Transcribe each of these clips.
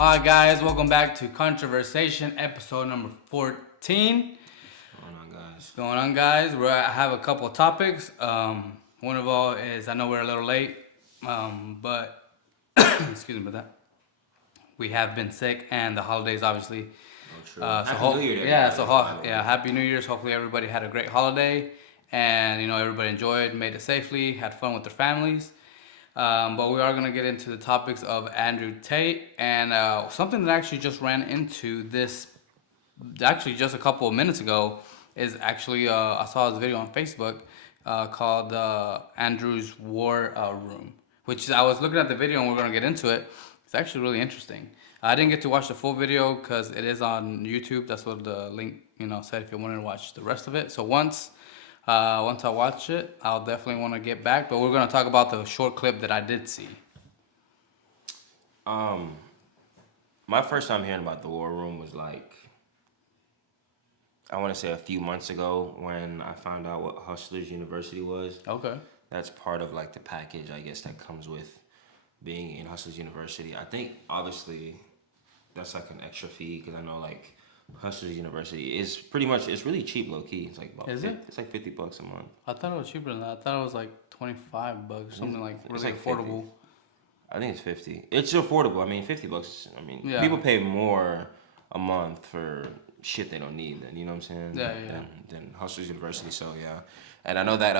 Alright guys, welcome back to Controversation, episode number 14. What's going on guys? I have a couple of topics. One of all is, I know we're a little late, but excuse me for that. We have been sick and the holidays obviously. Happy New Year. Happy New Year's. Hopefully everybody had a great holiday and everybody enjoyed, made it safely, had fun with their families. But we are going to get into the topics of Andrew Tate and something that actually just ran into this, actually just a couple of minutes ago, is actually, I saw this video on Facebook called Andrew's War Room, which I was looking at the video and we're going to get into it. It's actually really interesting. I didn't get to watch the full video because it is on YouTube. That's what the link, said if you wanted to watch the rest of it. So once I watch it, I'll definitely want to get back. But we're going to talk about the short clip that I did see. My first time hearing about the War Room was I want to say a few months ago when I found out what Hustlers University was. Okay. That's part of the package, I guess, that comes with being in Hustlers University. I think obviously that's an extra fee because I know Hustlers University is pretty much, it's really cheap low key. It's It's like $50 a month. I thought it was cheaper than that. I thought it was like $25, something really affordable. 50. I think it's 50. It's affordable. I mean, $50. People pay more a month for shit they don't need. Then you know what I'm saying? Than Hustlers University. So yeah, and I know that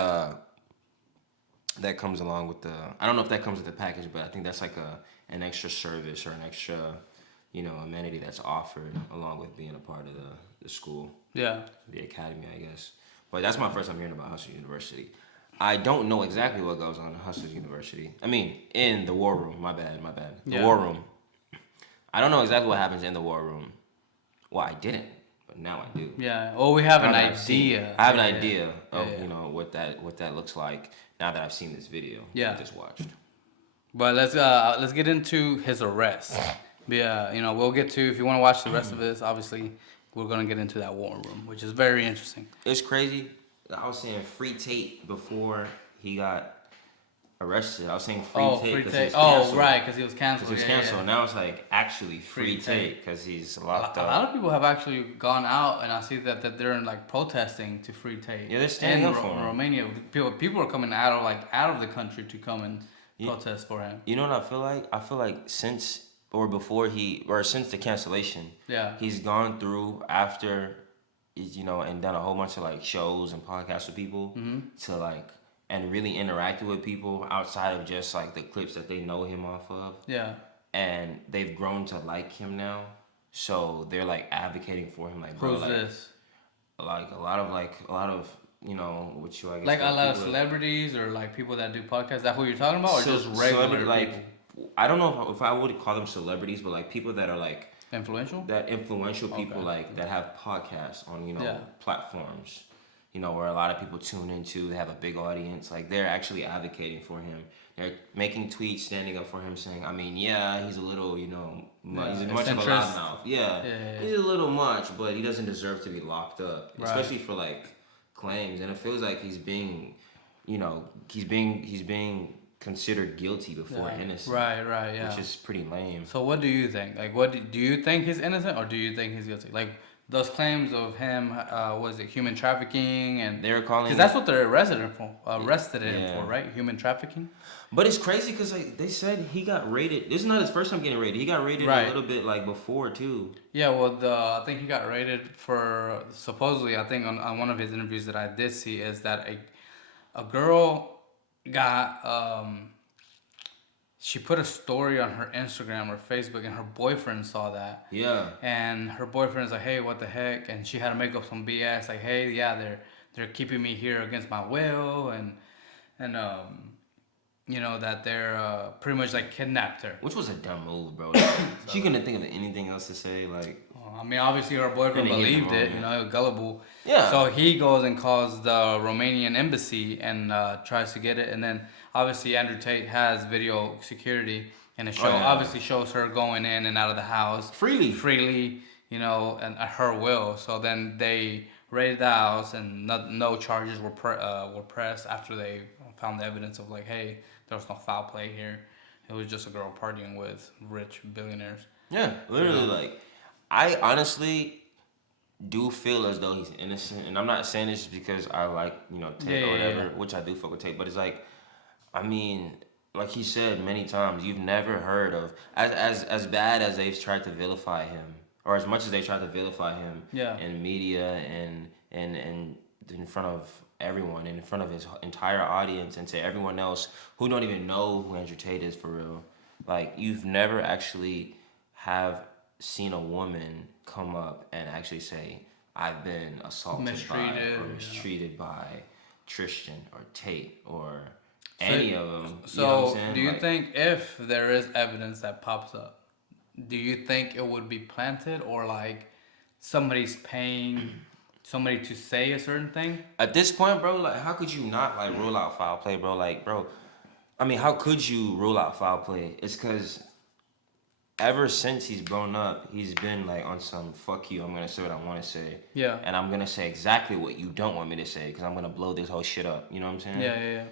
that comes along with the. I don't know if that comes with the package, but I think that's an extra service or an extra, amenity that's offered along with being a part of the school. Yeah. The academy, I guess. But that's my first time hearing about Hustlers University. I don't know exactly what goes on in Hustlers University. I mean, in the War Room. My bad. The War Room. I don't know exactly what happens in the War Room. Well, I didn't, but now I do. Yeah. Well, we have an idea. I have an idea of what that looks like now that I've seen this video. Yeah. I just watched. But let's get into his arrest. Yeah, we'll get to, if you want to watch the rest of this, obviously we're gonna get into that War Room, which is very interesting. It's crazy. I was saying free Tate before he got arrested. I was saying free Tate because he was canceled. Oh, right, because he was canceled. He was canceled. Now it's actually free Tate because he's locked up. A lot of people have actually gone out, and I see that they're in protesting to free Tate. Yeah, they're standing up for him. In Romania, people are coming out of the country to come and protest for him. You know what I feel like? I feel like since the cancellation, he's gone through after, and done a whole bunch of shows and podcasts with people to and really interacted with people outside of just the clips that they know him off of. Yeah. And they've grown to like him now, so they're advocating for him. Who's this? A lot of what you, I guess. A lot of celebrities or people that do podcasts. Is that who you're talking about, or just regular people? I don't know if I would call them celebrities, but people that are influential. That influential people that have podcasts on platforms, where a lot of people tune into. They have a big audience. They're actually advocating for him. They're making tweets, standing up for him, saying, he's a little, he's much of a loudmouth. Yeah, he's a little much, but he doesn't deserve to be locked up, especially for claims. And it feels like he's being considered guilty before innocent. Right, yeah. Which is pretty lame. So what do you think? Do you think he's innocent or do you think he's guilty? Those claims of him, was it human trafficking? And they were calling, because that's what they're arrested him for, right? Human trafficking. But it's crazy because they said he got raided. This is not his first time getting raided. He got raided a little bit before too. Yeah, well, I think he got raided for, supposedly, I think on one of his interviews that I did see, is that a girl got she put a story on her Instagram or Facebook, and her boyfriend saw that. Yeah. And her boyfriend's like, "Hey, what the heck?" And she had to make up some BS, like, "Hey, yeah, they're keeping me here against my will," and that they're pretty much kidnapped her. Which was a dumb move, bro. She couldn't think of anything else to say, obviously her boyfriend believed it, gullible. Yeah. So he goes and calls the Romanian embassy and tries to get it, and then obviously Andrew Tate has video security, and it obviously shows her going in and out of the house freely, and at her will. So then they raided the house, and no charges were pressed after they found the evidence of hey, there was no foul play here. It was just a girl partying with rich billionaires. Yeah, literally, like, I honestly do feel as though he's innocent, and I'm not saying this just because I like, Tate or whatever, which I do fuck with Tate, but it's like, I mean, like he said many times, you've never heard of, as bad as they've tried to vilify him, or as much as they tried to vilify him in media and in front of everyone, in front of his entire audience, and to everyone else who don't even know who Andrew Tate is for real. Like, you've never actually have seen a woman come up and actually say, I've been assaulted mistreated by Tristan or Tate or any of them. So, you know what I'm saying? Do you think if there is evidence that pops up, do you think it would be planted, or like somebody's paying somebody to say a certain thing? At this point, bro, like, how could you not like rule out foul play, bro? Like, bro, I mean, how could you rule out foul play? It's because ever since he's grown up, he's been like on some fuck you, I'm gonna say what I want to say. Yeah. And I'm gonna say exactly what you don't want me to say because I'm gonna blow this whole shit up. You know what I'm saying? Yeah.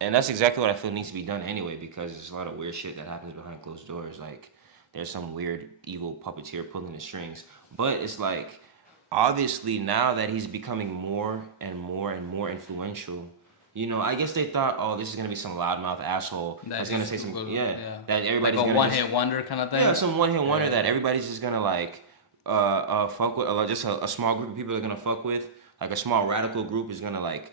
And that's exactly what I feel needs to be done anyway, because there's a lot of weird shit that happens behind closed doors. Like, there's some weird evil puppeteer pulling the strings. But it's like, obviously now that he's becoming more and more and more influential, I guess they thought, oh, this is gonna be some loudmouth asshole that's gonna say some that everybody's like a one-hit wonder kind of thing. Yeah, some one-hit wonder that everybody's just gonna like fuck with, or just a small group of people are gonna fuck with, like a small radical group is gonna like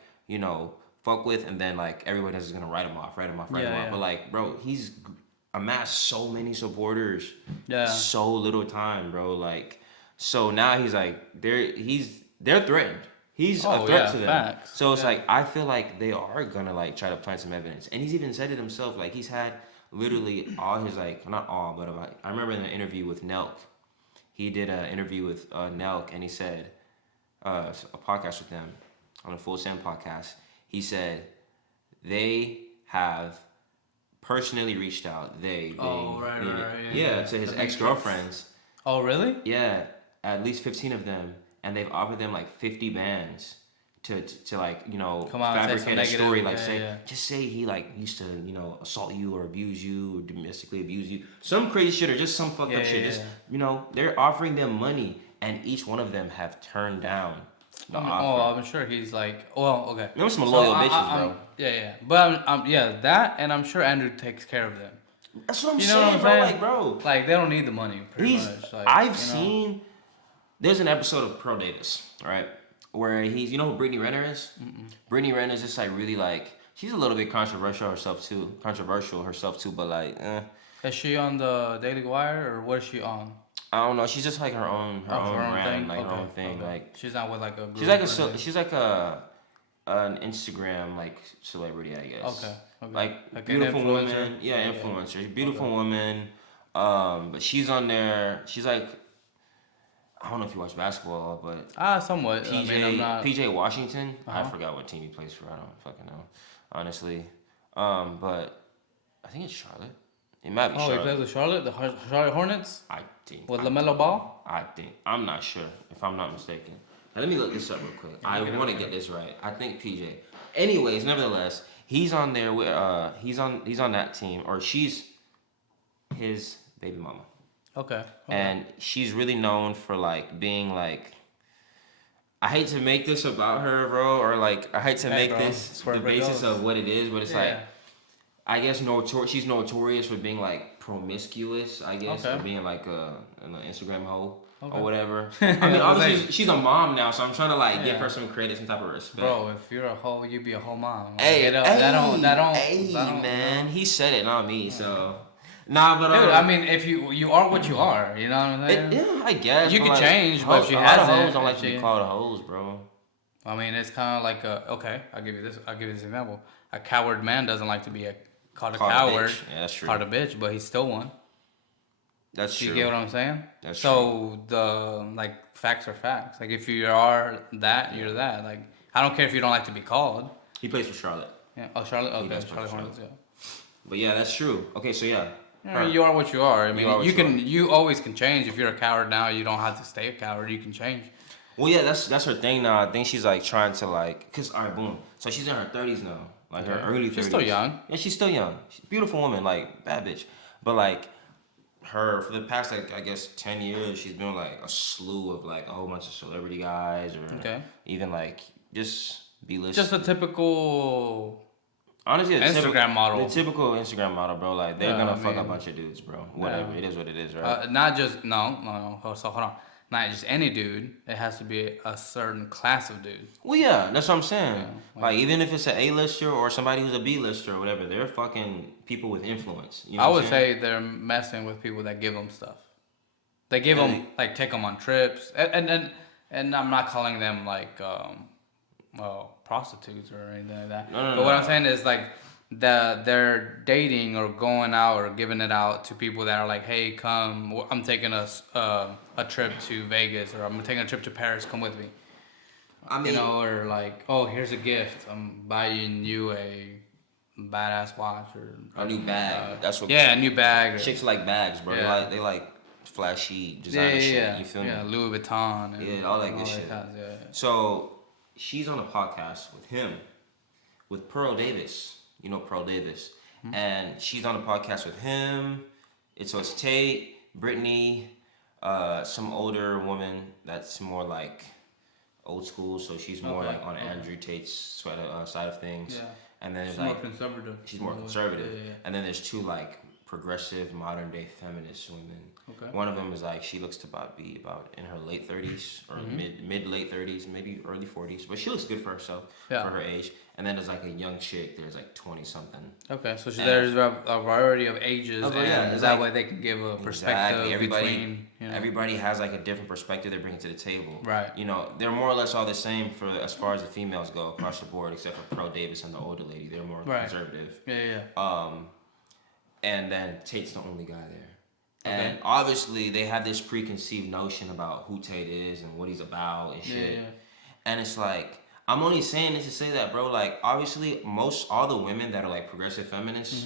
fuck with, and then like everybody else is gonna write him off. But like, bro, he's amassed so many supporters, so little time, bro. Like, so now he's like they're threatened. He's a threat to them. Facts. So it's like, I feel like they are gonna like try to plant some evidence. And he's even said it himself. Like, he's had literally all his, like, not all, but like, I remember in an interview with Nelk, he did an interview with Nelk, and he said, a podcast with them on a Full Send podcast. He said they have personally reached out. To his ex-girlfriends. Oh, really? Yeah, at least 15 of them. And they've offered them like 50 bands to like, fabricate a story, like just say he like used to, assault you or abuse you or domestically abuse you. Some crazy shit or just some fucked up shit. Just, they're offering them money, and each one of them have turned down the offer. I'm sure he's like, well, okay. Remember some loyal bitches, bro. But that, and I'm sure Andrew takes care of them. That's what I'm saying, bro. Like, bro. Like, they don't need the money, pretty much. Like, I've seen... There's an episode of Pro Davis, right? Where he's, who Brittany Renner is? Brittany Renner is just like really like, she's a little bit controversial herself too, but like, Is she on the Daily Wire, or what is she on? I don't know. She's just like her own brand, like her own thing. Okay. Like, she's not with like a group. She's like an Instagram like celebrity, I guess. Okay. Like beautiful woman. Yeah, influencer. Beautiful woman. But she's on there. She's like, I don't know if you watch basketball, but somewhat. PJ Washington. I forgot what team he plays for. I don't fucking know, honestly. But I think it's Charlotte. It might be Charlotte. He plays with Charlotte, the Charlotte Hornets. I think with LaMelo Ball. I'm not sure if I'm not mistaken. Now, let me look this up real quick. I want to get this right. I think PJ. Anyways, nevertheless, he's on there with he's on that team, or she's his baby mama. Okay. And she's really known for like being like, I hate to make this about her, bro, or like I hate to make this the basis of what it is, but it's like, I guess she's notorious for being like promiscuous, I guess, or being like an Instagram hoe or whatever. I mean, obviously she's a mom now, so I'm trying to like give her some credit, some type of respect. Bro, if you're a hoe, you be a whole mom. Hey, man, he said it, not me, so. Nah, but dude, I mean, if you are what you are, you know what I'm saying? Yeah, I guess you can change, but if you hasn't, a lot of hoes don't like to be called hoes, bro. I mean, it's kind of like I'll give you this example. A coward man doesn't like to be called a coward. Yeah, that's true. Called a bitch, but he's still one. That's true. You get what I'm saying? That's true. So the facts are facts. Like, if you are that, you're that. Like, I don't care if you don't like to be called. He plays for Charlotte. Yeah. Oh, Charlotte. Okay, Charlotte Hornets. Yeah. But yeah, that's true. Okay, so yeah. I mean, you are what you are. I mean, you always can change. If you're a coward now, you don't have to stay a coward. You can change. Well, yeah, that's her thing now. I think she's like trying to like, cause alright, boom. So she's in her 30s now, her early 30s. She's still young. Yeah, she's still young. She's a beautiful woman, like bad bitch. But like, her for the past like I guess 10 years, she's been like a slew of like a whole bunch of celebrity guys or even like just B-list. Just a typical. Honestly, Instagram model. The typical Instagram model, bro. Like they're gonna fuck a bunch of dudes, bro. Whatever. It is what it is, right? Not just no. So hold on. Not just any dude. It has to be a certain class of dude. Well, yeah, that's what I'm saying. Yeah, like even if it's an A-lister or somebody who's a B-lister or whatever, they're fucking people with influence. You know I would say they're messing with people that give them stuff. They give them like take them on trips, and I'm not calling them like prostitutes or anything like that. No, but what I'm saying is like they're dating or going out or giving it out to people that are like, hey, come, I'm taking a trip to Vegas or I'm taking a trip to Paris, come with me. I mean, or like, oh, here's a gift, I'm buying you a badass watch or a new bag. That's what. Yeah, a new bag. Chicks like bags, bro. Yeah. They like flashy designer shit. Yeah. You feel me? Yeah, Louis Vuitton. And all that good shit. So she's on a podcast with him, with Pearl Davis. You know Pearl Davis. Mm-hmm. And she's on a podcast with him. It's Tate, Brittany, some older woman that's more like old school. So she's more like on Andrew Tate's side of things. Yeah. And then she's more conservative. She's more conservative. Yeah. And then there's two like progressive modern day feminist women. Okay. One of them is like she looks to be about in her late 30s or mid late 30s, maybe early 40s, but she looks good for herself for her age. And then there's like a young chick. There's like 20 something. Okay, so there's a variety of ages, and that way they can give a perspective. Exactly. Everybody has like a different perspective they bring to the table. Right. You know, they're more or less all the same for as far as the females go across the board, except for Pearl Davis and the older lady. They're more conservative. Yeah. And then Tate's the only guy there. Okay. And obviously they have this preconceived notion about who Tate is and what he's about and shit. Yeah. And it's like, I'm only saying this to say that, bro, like, obviously all the women that are like progressive feminists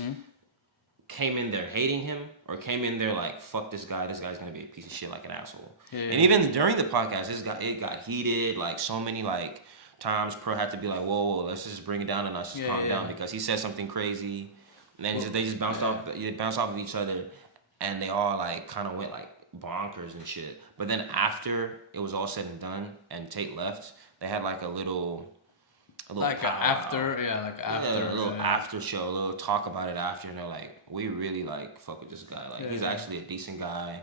came in there hating him or came in there like, fuck this guy's gonna be a piece of shit, like an asshole. Yeah. And even during the podcast, it got heated, like so many like times Pro had to be like, whoa, let's just bring it down and let's just calm it down because he said something crazy. And then they just bounced off of each other. And they all like kind of went like bonkers and shit. But then after it was all said and done and Tate left, they had like a little like after show, a little talk about it after, and they're like, we really like fuck with this guy. Like he's actually a decent guy.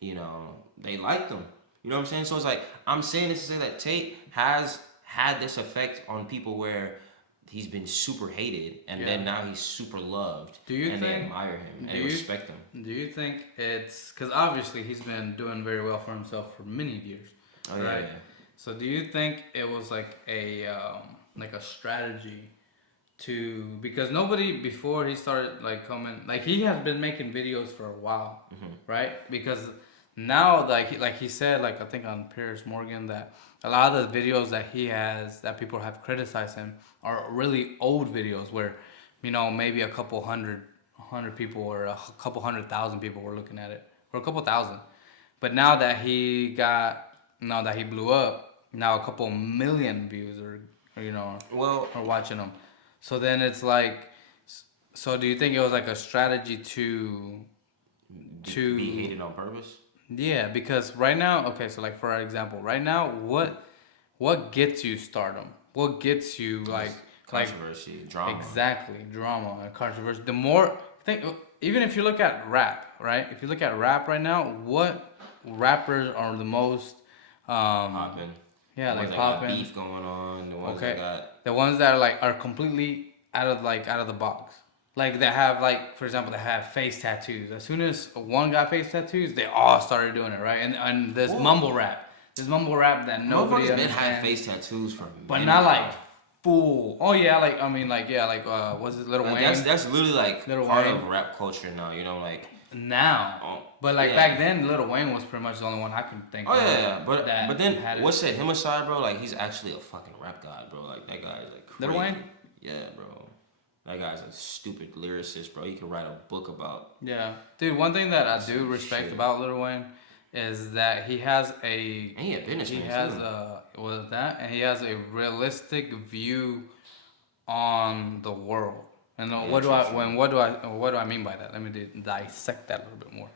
You know, they liked him. You know what I'm saying? So it's like I'm saying this to say that Tate has had this effect on people where he's been super hated, and then now he's super loved. They admire him and respect him. Do you think it's because obviously he's been doing very well for himself for many years, right? Yeah. So do you think it was like a strategy because nobody before he started like coming, like he has been making videos for a while, right? Because now like he said, like I think on Piers Morgan, that a lot of the videos that he has that people have criticized him are really old videos where, you know, maybe a couple hundred people or a couple 100,000 people were looking at it, or a couple thousand. But now that he blew up, now a couple million views or you know, are watching him. So then it's like, so do you think it was like a strategy to be hated on purpose? Yeah, because right now, okay, so like for example, right now, what gets you stardom? What gets you like controversy, drama? Exactly, drama and controversy. The more even if you look at rap, right? If you look at rap right now, what rappers are the most popping? Yeah, like popping. Beef going on. The ones that got the ones that are completely out of the box. Like they have for example, they have face tattoos. As soon as one got face tattoos, they all started doing it, right? And this mumble rap that nobody understands. Had face tattoos for but not like full. Oh yeah, what's it, Lil Wayne? That's literally like part of rap culture now. You know, like now. But back then, Lil Wayne was pretty much the only one I could think of. Oh yeah, but then what's that? Him aside, bro. Like he's actually a fucking rap god, bro. Like that guy is like crazy. Lil Wayne? Yeah, bro. That guy's a stupid lyricist, bro. He could write a book about. Yeah, dude. One thing that I do respect about Lil Wayne is that he has a. And he a businessman. He has and he has a realistic view on the world. And what do I mean by that? Let me dissect that a little bit more.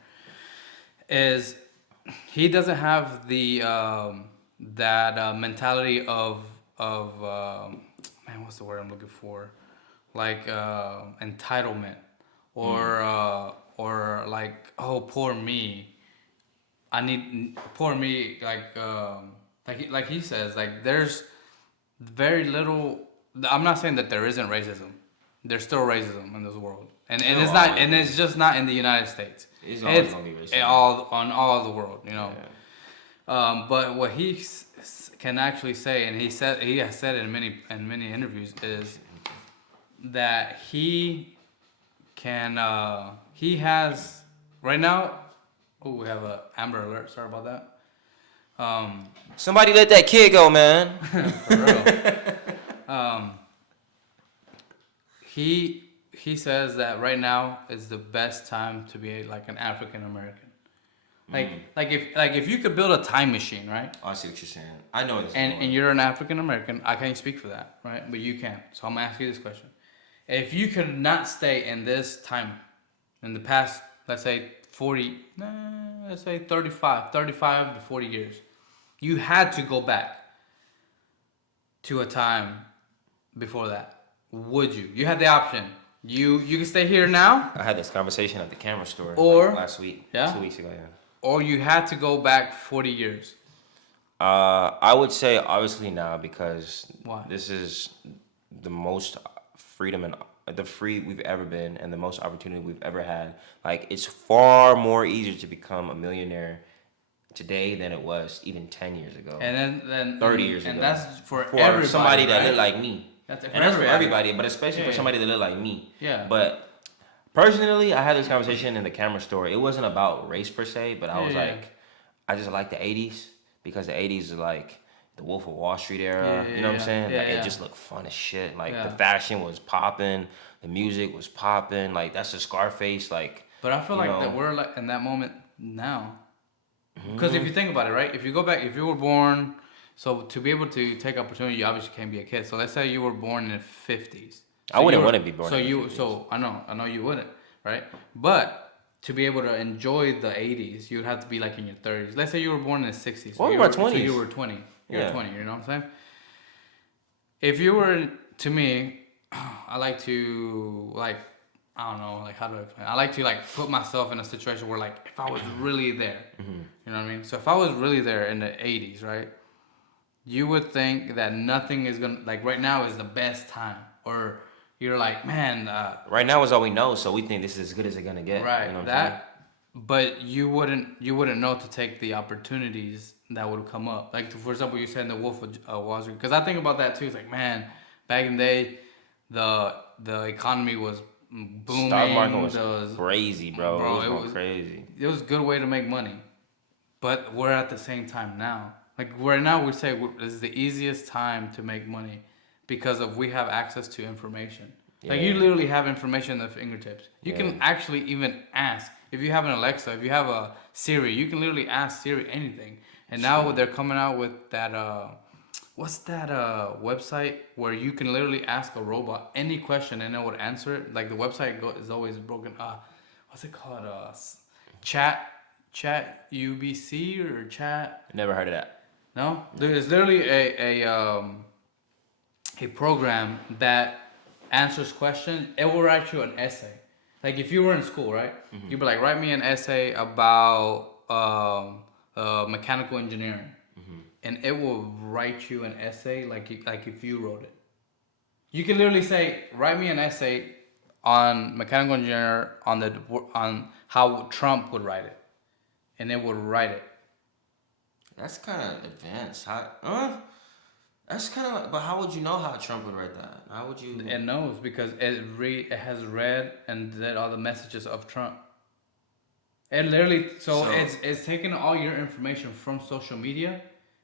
is he doesn't have the that mentality of man, what's the word I'm looking for? Like entitlement or like, oh, poor me. I need poor me, like he says, like there's very little. I'm not saying that there isn't racism. There's still racism in this world, and it's not, and it's just not in the United States. It's always gonna be racism. All of the world, you know. Yeah. But what he can actually say, and he has said in many interviews, is that he has right now. Oh, we have a Amber Alert. Sorry about that. Somebody let that kid go, man. For real. He says that right now is the best time to be like an African American. Like if you could build a time machine, right? I see what you're saying. I know this. And you're an African American. I can't speak for that, right? But you can. So I'm gonna ask you this question: if you could not stay in this time, in the past, let's say 35 to 40 years, you had to go back to a time before that. Would you? You had the option. You can stay here now. I had this conversation at the camera store last week. Yeah? 2 weeks ago, yeah. Or you had to go back 40 years. I would say obviously now, because Why? this is the most freedom and the free we've ever been and the most opportunity we've ever had. Like, it's far more easier to become a millionaire today than it was even 10 years ago. And then 30 years ago. And that's for everybody, somebody that right? looked like me. That's for everybody, but especially for somebody that looked like me. Yeah. But personally, I had this conversation in the camera store. It wasn't about race per se, but I was like, I just like the 80s, because the 80s is like the Wolf of Wall Street era. You know what I'm saying? Yeah, like, it just looked fun as shit. Like, the fashion was popping, the music was popping. Like, that's the Scarface. Like, but I feel like that we're like in that moment now. Because if you think about it, right? If you go back, if you were born, so to be able to take opportunity, you obviously can't be a kid. So let's say you were born in the 50s. So I wouldn't want to be born. So I know you wouldn't, right? But to be able to enjoy the 80s, you'd have to be like in your 30s. Let's say you were born in the 60s. Or you were 20s. So you were 20. You're 20. You know what I'm saying? If you were, to me, I like to I don't know, like, how do I explain? I like to like put myself in a situation where, like, if I was really there, you know what I mean? So if I was really there in the 80s, right? You would think that nothing is gonna, like, right now is the best time, or you're like, man, right now is all we know, so we think this is as good as it's gonna get. Right. You know what I'm saying? But you wouldn't know to take the opportunities that would come up. Like, for example, you said in the Wolf of Wall Street, because I think about that too. It's like, man, back in the day, the economy was booming. Stock market was crazy, bro. It was crazy. It was a good way to make money, but we're at the same time now. Like, right now, we say this is the easiest time to make money because we have access to information. Yeah. Like, you literally have information at the fingertips. You can actually even ask. If you have an Alexa, if you have a Siri, you can literally ask Siri anything. And now they're coming out with that, what's that website where you can literally ask a robot any question and it would answer it? Like, the website is always broken. What's it called? Chat UBC or Chat? Never heard of that. No? There's literally a program that answers questions. It will write you an essay. Like, if you were in school, right? Mm-hmm. You'd be like, write me an essay about mechanical engineering. Mm-hmm. And it will write you an essay like if you wrote it. You can literally say, write me an essay on mechanical engineer on how Trump would write it. And it would write it. That's kind of advanced. That's kind of like, but how would you know how Trump would write that? How would you? It knows because it has read and read all the messages of Trump. It literally, so it's taking all your information from social media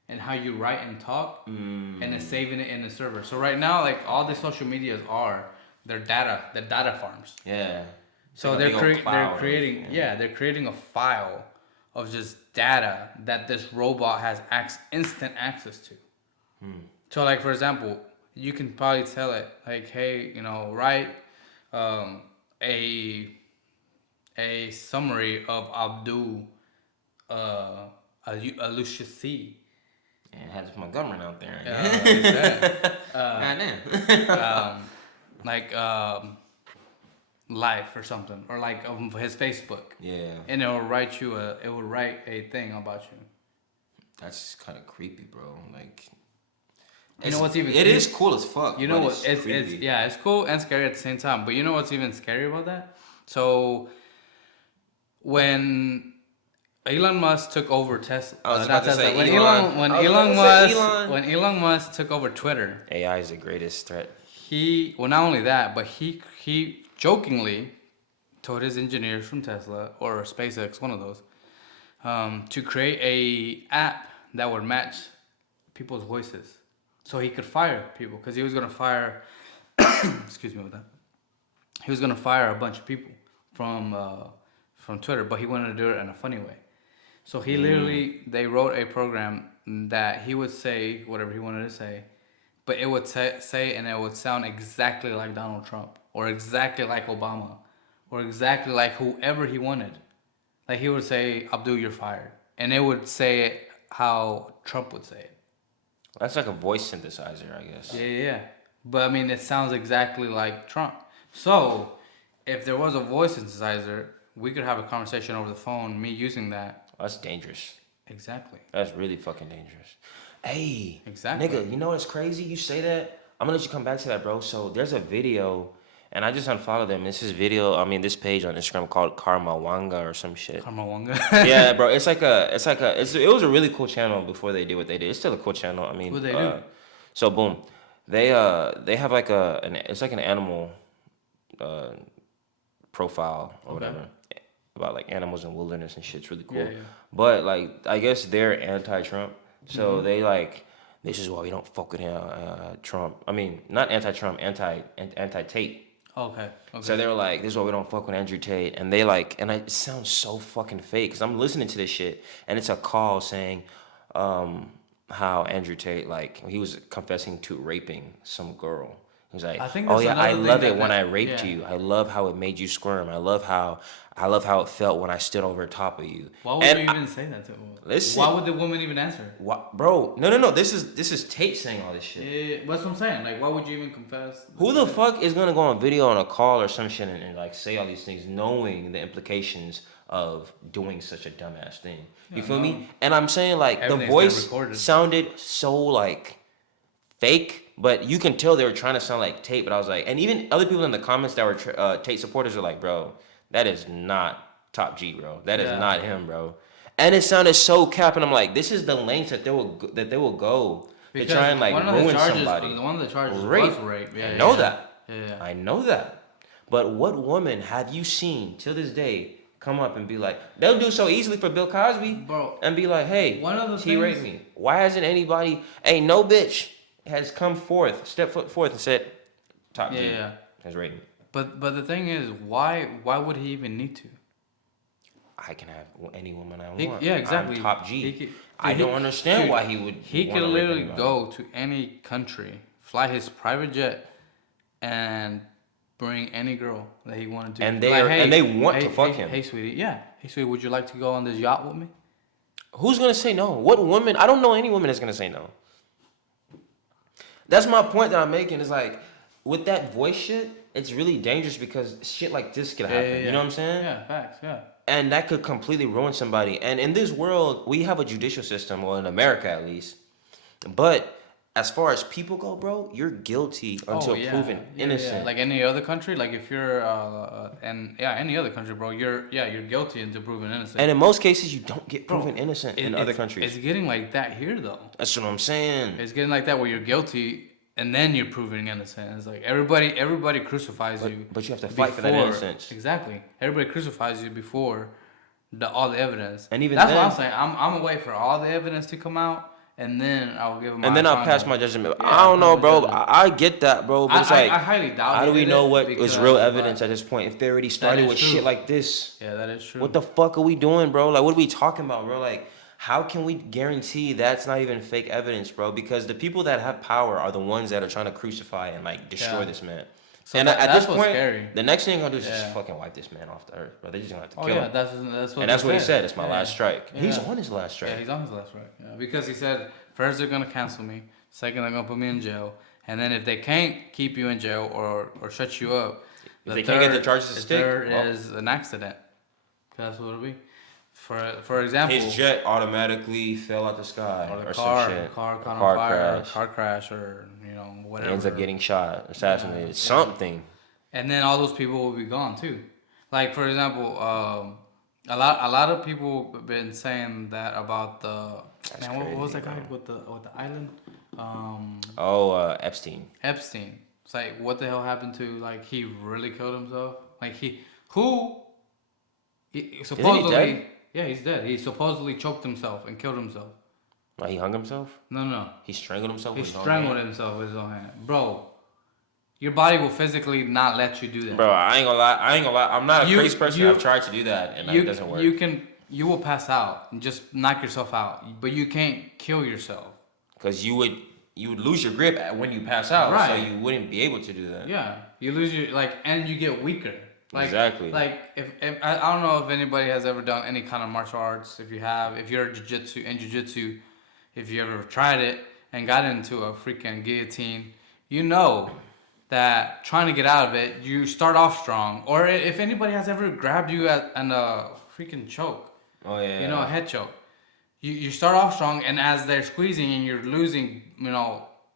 and how you write and talk, and it's saving it in the server. So right now, like, all the social medias they're data farms. Yeah. So they're creating a file of just data that this robot has instant access to. So, like, for example, you can probably tell it, like, hey, write a summary of Abdul a Lucius C. And had Montgomery out there. Like life or something, or like his Facebook. Yeah. And it will write a thing about you. That's kind of creepy, bro. Like, you know what's even? It is cool as fuck. You know what? It's cool and scary at the same time. But you know what's even scary about that? So when Elon Musk took over Tesla, when Elon Musk took over Twitter, AI is the greatest threat. Not only that, but he jokingly told his engineers from Tesla or SpaceX, one of those, to create a app that would match people's voices, so he could fire people, because he was gonna fire. Excuse me with that. He was gonna fire a bunch of people from Twitter, but he wanted to do it in a funny way. So they wrote a program that he would say whatever he wanted to say, but it would say and it would sound exactly like Donald Trump, or exactly like Obama, or exactly like whoever he wanted. Like he would say, Abdul, you're fired. And it would say it how Trump would say it. That's like a voice synthesizer, I guess. Yeah. But I mean, it sounds exactly like Trump. So if there was a voice synthesizer, we could have a conversation over the phone, me using that. That's dangerous. Exactly. That's really fucking dangerous. Hey, exactly. Nigga, you know what's crazy? You say that. I'm gonna let you come back to that, bro. So there's a video, and I just unfollowed them. This page on Instagram called Karma Wanga or some shit. Karma Wanga. Yeah, bro. It was a really cool channel before they did what they did. It's still a cool channel. I mean, what they do? So boom, they have like it's like an animal profile or whatever about like animals and wilderness and shit. It's really cool. Yeah. But like, I guess they're anti-Trump. So they like, this is why we don't fuck with him, Trump. I mean, not anti-Trump, anti-Tate. Okay. So they were like, this is why we don't fuck with Andrew Tate. And they like, and it sounds so fucking fake, because I'm listening to this shit, and it's a call saying how Andrew Tate, like, he was confessing to raping some girl. He was like, oh yeah, I love it when I raped you. I love how it made you squirm. I love how it felt when I stood over top of you. Why would you even say that to him? Listen. Why would the woman even answer? What, bro? No. This is Tate saying all this shit. Yeah, that's what I'm saying. Like, why would you even confess? Who the fuck is gonna go on video on a call or some shit and like say all these things, knowing the implications of doing such a dumbass thing? You feel me? And I'm saying, like, the voice sounded so like fake. But you can tell they were trying to sound like Tate. But I was like, and even other people in the comments that were Tate supporters are like, bro, that is not Top G, bro. That is not him, bro. And it sounded so cap. And I'm like, this is the lengths that they will go to try and like ruin somebody. One of the charges was rape. I know that. Yeah. I know that. But what woman have you seen till this day come up and be like, they'll do so easily for Bill Cosby, bro, and be like, hey, he raped me. Why hasn't anybody? Ain't no bitch has stepped forth and said, Top G has raped me. But the thing is, why would he even need to? I can have any woman I want. Yeah, exactly. I'm Top G. I don't understand why he would. He could literally go to any country, fly his private jet, and bring any girl that he wanted to. And they want to fuck him. Hey, sweetie. Yeah. Hey, sweetie, would you like to go on this yacht with me? Who's gonna say no? What woman? I don't know any woman that's gonna say no. That's my point that I'm making. Is like, with that voice shit, it's really dangerous, because shit like this could happen. You know what I'm saying? Yeah, facts, yeah. And that could completely ruin somebody. And in this world, we have a judicial system, well, in America at least. But as far as people go, bro, you're guilty until proven innocent. Yeah. Like any other country, like if you're, any other country, bro, you're guilty until proven innocent. And in most cases, you don't get proven innocent in other countries. It's getting like that here, though. That's what I'm saying. It's getting like that where you're guilty and then you're proving innocent. It's like everybody crucifies you. But you have to fight for that innocence. Exactly. Everybody crucifies you before all the evidence. And even that's what I'm saying. I'm gonna wait for all the evidence to come out, and then I'll give them. And then I'll pass my judgment. Yeah, I don't know, bro. I get that, bro. But it's like, I highly doubt. How do we know what is real evidence at this point if they already started with shit like this? Yeah, that is true. What the fuck are we doing, bro? Like, what are we talking about, bro? Like, how can we guarantee that's not even fake evidence, bro? Because the people that have power are the ones that are trying to crucify and like destroy this man. So and at this point, scary. The next thing I'm gonna do is just fucking wipe this man off the earth, bro. They just gonna have to kill him. That's what he said. It's my last strike. Yeah. He's on his last strike. Yeah, he's on his last strike. Yeah, because he said first they're gonna cancel me, second they're gonna put me in jail, and then if they can't keep you in jail or shut you up, if they can't get the charges to stick, third is an accident. That's what it'll be. For example, his jet automatically fell out the sky, or some shit. Car caught on fire, car crash, or whatever. He ends up getting shot, assassinated, something. And then all those people will be gone too. Like for example, a lot of people have been saying that about the what was that guy with the island? Epstein. Epstein. It's like what the hell happened to he really killed himself? Like supposedly. Yeah, he's dead. He supposedly choked himself and killed himself. Like he hung himself? No. He strangled himself with his own hand? He strangled himself with his own hand. Bro, your body will physically not let you do that. Bro, I ain't gonna lie. I'm not a crazy person. I've tried to do that and it doesn't work. You will pass out and just knock yourself out. But you can't kill yourself. Because you would lose your grip when you pass out. Right. So you wouldn't be able to do that. Yeah. You lose and you get weaker. Exactly. Like if I don't know if anybody has ever done any kind of martial arts. If you're jiu-jitsu, if you ever tried it and got into a freaking guillotine, you know that trying to get out of it, you start off strong. Or if anybody has ever grabbed you and a freaking choke, a head choke, you start off strong, and as they're squeezing and you're losing,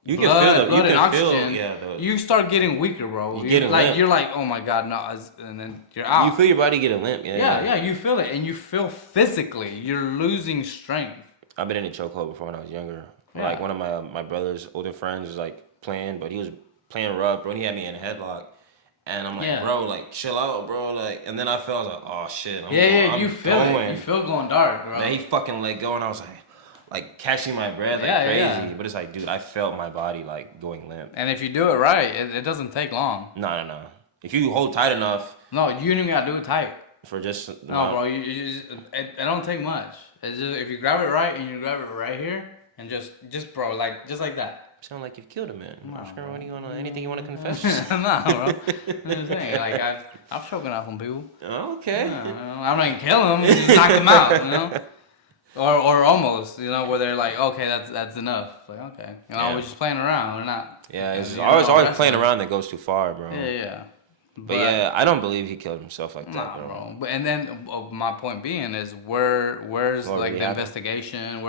you blood, can feel blood it. And oxygen, you start getting weaker, bro. You're like, oh my god, no, and then you're out. You feel your body getting limp. Yeah, you feel it, and you feel physically you're losing strength. I've been in a chokehold before when I was younger. Yeah. Like one of my brother's older friends was playing, but he was playing rough, bro. And he had me in a headlock, and I'm like, bro, chill out, bro. And then I felt like, oh shit. You feel it. You feel going dark, bro. Then he fucking let go, and I was like catching my breath crazy. Yeah. But it's dude, I felt my body going limp. And if you do it right, it doesn't take long. No. If you hold tight enough. No, you don't even gotta do it tight. For just. No, bro. It don't take much. It's just if you grab it right and you grab it right here and just bro, just like that. Sound like you've killed a man. Anything you want to confess? Nah, bro. I'm just saying, I've choken out on people. Okay. I'm not gonna kill them. Just knock them out, Or almost, where they're like, okay, that's enough. Like, okay, we're just playing around. We're not. Yeah, it's always playing around that goes too far, bro. Yeah. But I don't believe he killed himself like that, bro. But and then my point being is where's the investigation?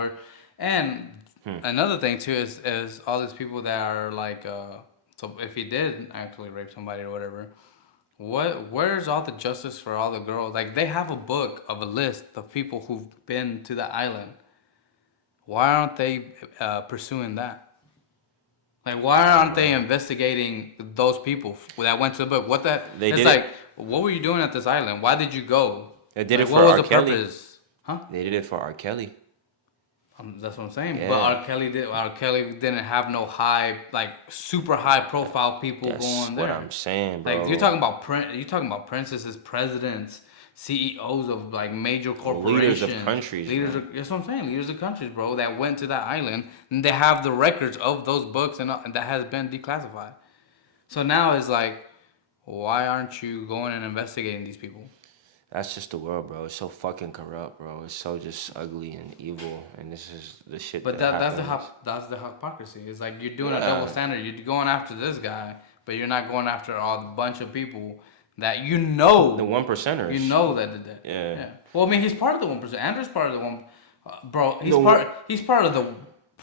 Another thing too is all these people that are so if he did actually rape somebody or whatever. Where's all the justice for all the girls? They have a book of a list of people who've been to the island. Why aren't they pursuing that? Why aren't they investigating those people that went to the book? What were you doing at this island? Why did you go? They did it for R. Kelly. What was the purpose? Huh? They did it for R. Kelly. That's what I'm saying. Yeah. But R. Kelly didn't have no super high profile people going there. That's what I'm saying, bro. You're talking about princesses, presidents, CEOs of major corporations, leaders of countries. That's what I'm saying. Leaders of countries, bro, that went to that island, and they have the records of those books, and that has been declassified. So now it's why aren't you going and investigating these people? That's just the world, bro. It's so fucking corrupt, bro. It's so just ugly and evil, and this is the shit. But that's the hypocrisy. It's you're doing a double standard. You're going after this guy, but you're not going after a bunch of people that the 1%ers. That did that. Yeah. Well, I mean, he's part of the 1%. Andrew's part of the 1%. Bro, he's part of the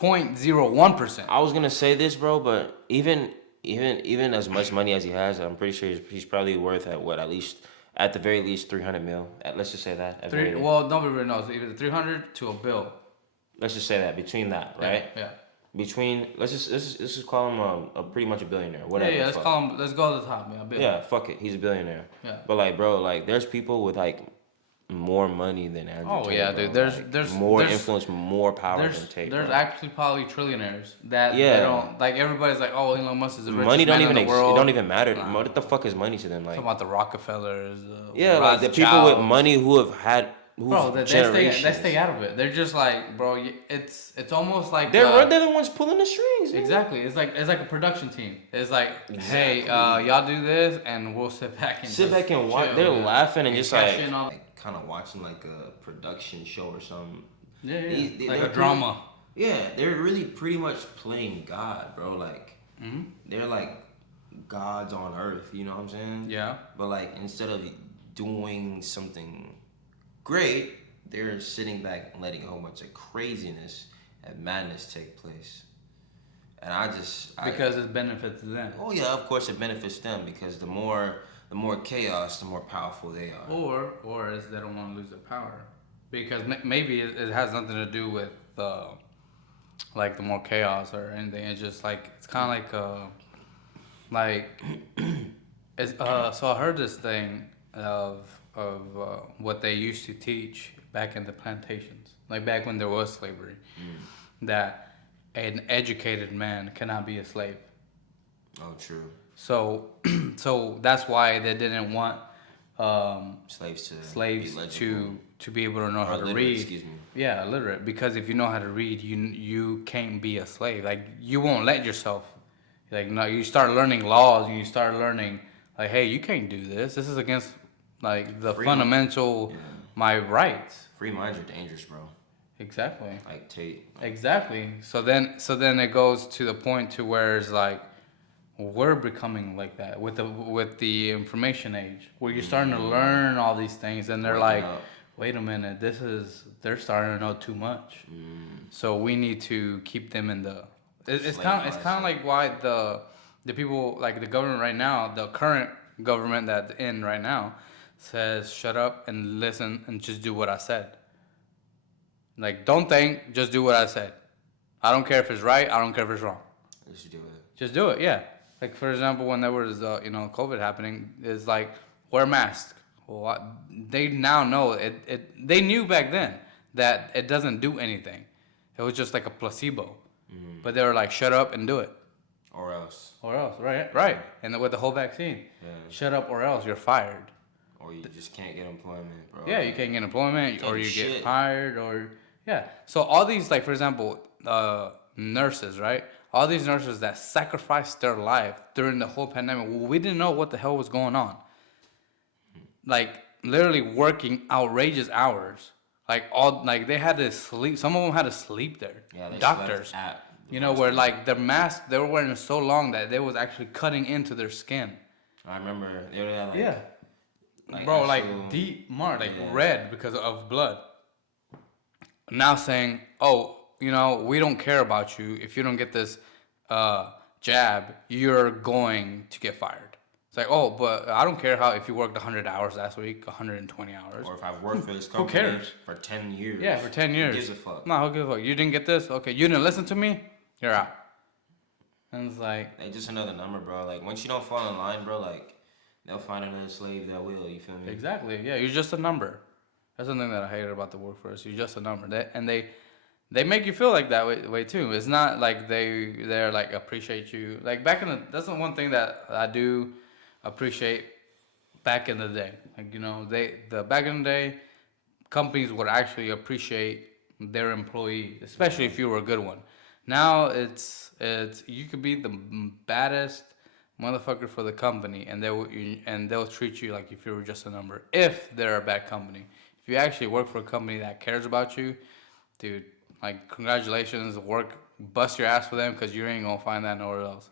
0.01%. I was gonna say this, bro, but even as much money as he has, I'm pretty sure he's probably worth at the very least 300 mil. Let's just say that. Nobody really knows. Either 300 to a bill. Let's just say that between that, right? Yeah. Between let's just call him a pretty much a billionaire. Whatever. Yeah. Let's call him. Let's go to the top, man. Yeah. Fuck it. He's a billionaire. Yeah. But bro, there's people with more money than Andrew. Oh Tate, yeah, bro. dude. There's more influence, more power than Tate. There's actually probably trillionaires that they don't everybody's Elon Musk is the richest money don't man even in the world. It don't even matter. What the fuck is money to them? Talking about the Rockefellers. The people with money who have had Bro, they stay out of it. They're just like, bro, it's almost like they're the ones pulling the strings. Man. Exactly. It's like a production team. It's like, hey, y'all do this, and we'll sit back and watch. They're laughing and just like kind of watching like a production show or something. Yeah. Like a drama. Yeah, they're really pretty much playing God, bro. Like they're like gods on earth. You know what I'm saying? Yeah. But like instead of doing something great, they're sitting back and letting a whole bunch of craziness and madness take place. And because it benefits them. Oh yeah, of course it benefits them because the more chaos, the more powerful they are. Or is they don't want to lose their power, because maybe it has nothing to do with like the more chaos or anything. It's just like it's kind of like it's so I heard this thing of what they used to teach back in the plantations, like back when there was slavery, that an educated man cannot be a slave. Oh, true. So that's why they didn't want slaves to be able to know how to read. Excuse me. Yeah, illiterate. Because if you know how to read, you can't be a slave. Like you won't let yourself. Like no, you start learning laws and you start learning like, hey, you can't do this. This is against like the fundamental my rights. Free minds are dangerous, bro. Exactly. Like Tate. Exactly. So then it goes to the point to where it's like we're becoming like that with the information age, where you're starting to learn all these things, and they're like, wait a minute, they're starting to know too much. So we need to keep them in the. It's kind of like why the people like the government right now, the current government that's in right now, says shut up and listen and just do what I said. Like, don't think, just do what I said. I don't care if it's right, I don't care if it's wrong. Just do it. Just do it, yeah. Like, for example, when there was, COVID happening, it's like, wear a mask. Well, they now know, they knew back then that it doesn't do anything. It was just like a placebo. Mm-hmm. But they were like, shut up and do it. Or else, right. And with the whole vaccine, shut up or else you're fired. Or you just can't get employment, bro. Yeah, you can't get employment, or you get fired, or... Yeah. So all these, like, for example, nurses, right? All these nurses that sacrificed their life during the whole pandemic, we didn't know what the hell was going on. Like, literally working outrageous hours. Like, they had to sleep. Some of them had to sleep there. Yeah, they doctors. Slept at where, like, their mask, they were wearing it so long that they was actually cutting into their skin. I remember they would have, like... Bro, like, deep mark, like, red because of blood. Now saying, we don't care about you. If you don't get this jab, you're going to get fired. It's like, but I don't care if you worked 100 hours last week, 120 hours. Or if I've worked for this company who cares? For 10 years. Yeah, for 10 years. Who gives a fuck? No, who gives a fuck? You didn't get this? Okay, you didn't listen to me? You're out. And it's like... They just another number, bro. Like, once you don't fall in line, bro, like, they'll find another slave that will, you feel me? Exactly, yeah, you're just a number. That's something that I hated about the workforce. You're just a number. They make you feel like that way too. It's not like they're like appreciate you. Like back in that's the one thing that I do appreciate back in the day. Like back in the day, companies would actually appreciate their employee, especially if you were a good one. Now it's you could be the baddest motherfucker for the company, and they'll treat you like if you were just a number. If they're a bad company. If you actually work for a company that cares about you, dude, like, congratulations, bust your ass for them, because you ain't gonna find that nowhere else.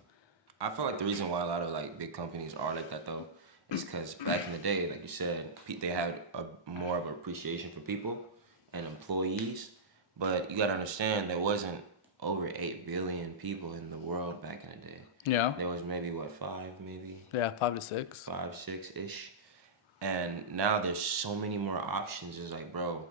I feel like the reason why a lot of, like, big companies are like that, though, is because back in the day, like you said, they had more of an appreciation for people and employees, but you gotta understand there wasn't over 8 billion people in the world back in the day. Yeah. There was maybe, 5 maybe? Yeah, 5 to 6. 5, 6-ish. And now there's so many more options. It's like, bro,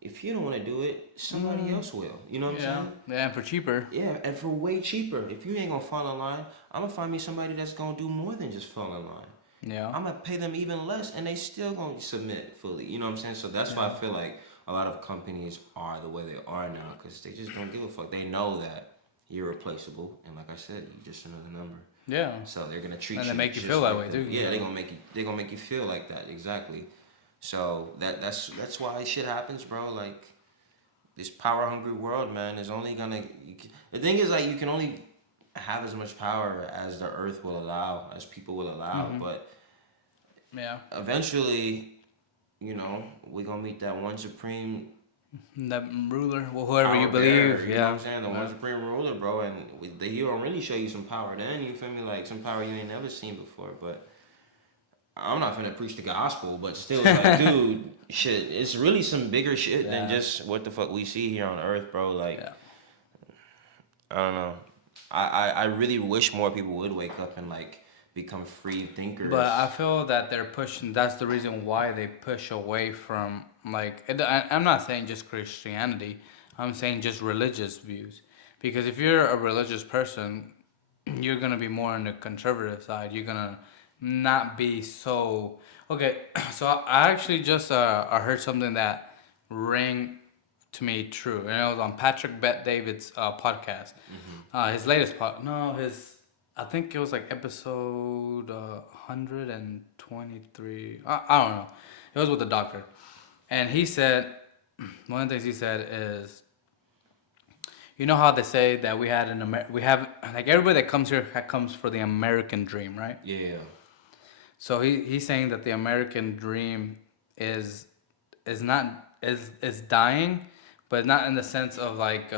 if you don't want to do it, somebody else will. You know what I'm saying? Yeah, and for cheaper. Yeah, and for way cheaper. If you ain't going to fall in line, I'm going to find me somebody that's going to do more than just fall in line. Yeah. I'm going to pay them even less, and they still going to submit fully. You know what I'm saying? So that's why I feel like a lot of companies are the way they are now, because they just don't give a fuck. They know that you're replaceable, and like I said, you're just another number. Yeah. So they're gonna treat you. And they make you feel that way too. Yeah, they're gonna make you feel like that, exactly. So that's why shit happens, bro. Like this power hungry world, man, is only gonna. The thing is, like, you can only have as much power as the earth will allow, as people will allow. But yeah, eventually, you know, we gonna meet that one supreme. That ruler, well, whoever you believe, you know what I'm saying? The one supreme ruler, bro, and he don't really show you some power then. You feel me? Like some power you ain't never seen before, but. I'm not finna preach the gospel, but still, like, dude, shit, it's really some bigger shit than just what the fuck we see here on Earth, bro. Like, I don't know. I really wish more people would wake up and, like, become free thinkers. But I feel that they're pushing, that's the reason why they push away from, like, I'm not saying just Christianity, I'm saying just religious views. Because if you're a religious person, you're gonna be more on the conservative side. You're gonna not be so okay. So I actually just I heard something that rang to me true, and it was on Patrick Bet David's podcast. His latest I think it was like episode 123. I don't know. It was with the doctor, and he said one of the things he said is, you know how they say that we have like everybody that comes here comes for the American dream, right? Yeah. So he's saying that the American dream is dying, but not in the sense of like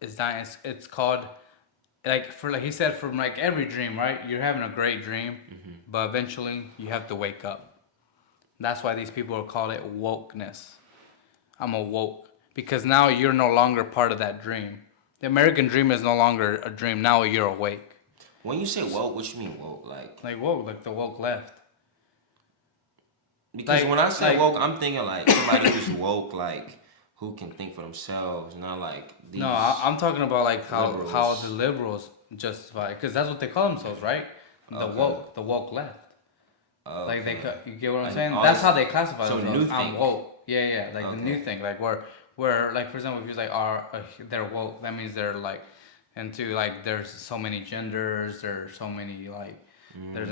it's dying. It's called like he said, from like every dream, right? You're having a great dream, but eventually you have to wake up. That's why these people call it wokeness. I'm awoke because now you're no longer part of that dream. The American dream is no longer a dream. Now you're awake. When you say woke, what you mean woke? Like woke, like the woke left. Because when I say woke, I'm thinking like somebody who's woke, like who can think for themselves, not like these. No, I'm talking about like how the liberals justify, because that's what they call themselves, right? The woke left. Like you get what I'm saying? That's how they classify themselves. I'm woke. Yeah, like the new thing, like where like for example, if you like they're woke, that means they're like into like there's so many genders, there's so many like. There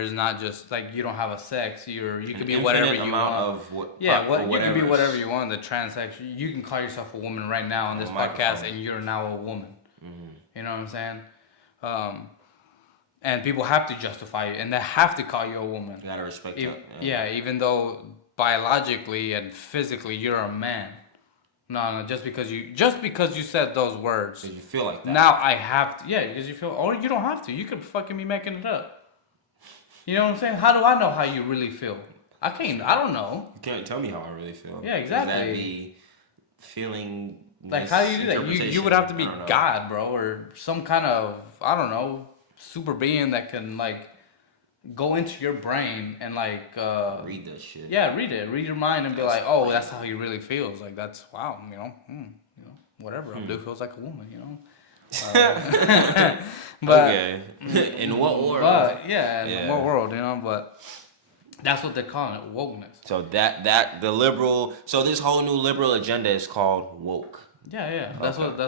is not just like you don't have a sex. You could be whatever you want. You can be whatever you want. The transex. You can call yourself a woman right now on this podcast, and you're now a woman. You know what I'm saying? And people have to justify you, and they have to call you a woman. You gotta respect that. Yeah, even though biologically and physically you're a man. No, just because you said those words. Because you feel like that. Now I have to. Yeah, because you feel. Or you don't have to. You could fucking be making it up. You know what I'm saying? How do I know how you really feel? I don't know. You can't tell me how I really feel. Yeah, exactly. That'd be feeling. Like, how do you do that? You would have to be God, bro, or some kind of, I don't know, super being that can, like, go into your brain and, like... read that shit. Yeah, read it. Read your mind and be like, oh, that's how he really feels. Like, that's, wow, you know, whatever. Abdul feels like a woman, you know? But, okay. In what world? But, in what world, you know? But... That's what they're calling it, wokeness. So this whole new liberal agenda is called woke. Yeah. That's what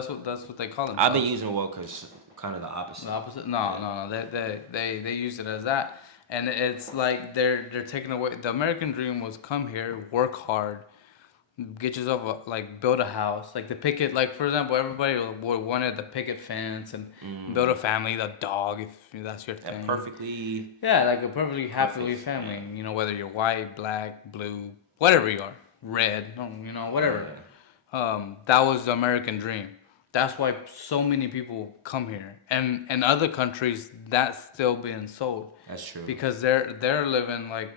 they call it. I've been using woke as kind of the opposite. The opposite? No. They use it as that, and it's like they're taking away. The American dream was come here, work hard, get yourself build a house, like the picket. Like for example, everybody wanted the picket fence and build a family, the dog if that's your thing. Like a perfectly happily family. You know, whether you're white, black, blue, whatever you are, red, whatever. That was the American dream. That's why so many people come here, and in other countries that's still being sold. That's true. Because they're living like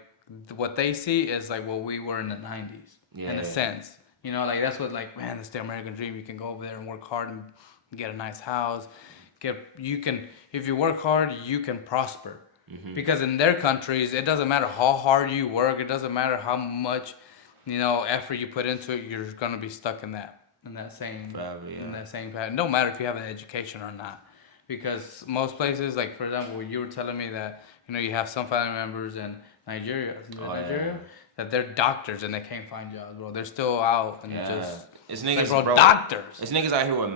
what they see is like what we were in the 90s. In a sense, that's what man, that's the American dream. You can go over there and work hard and get a nice house. If you work hard, you can prosper. Because in their countries, it doesn't matter how hard you work. It doesn't matter how much, effort you put into it. You're gonna be stuck in that same pattern. No matter if you have an education or not. Because most places, like for example, you were telling me that you have some family members in Nigeria. That they're doctors and they can't find jobs, bro. They're still out and it's niggas, bro, doctors. It's niggas out here with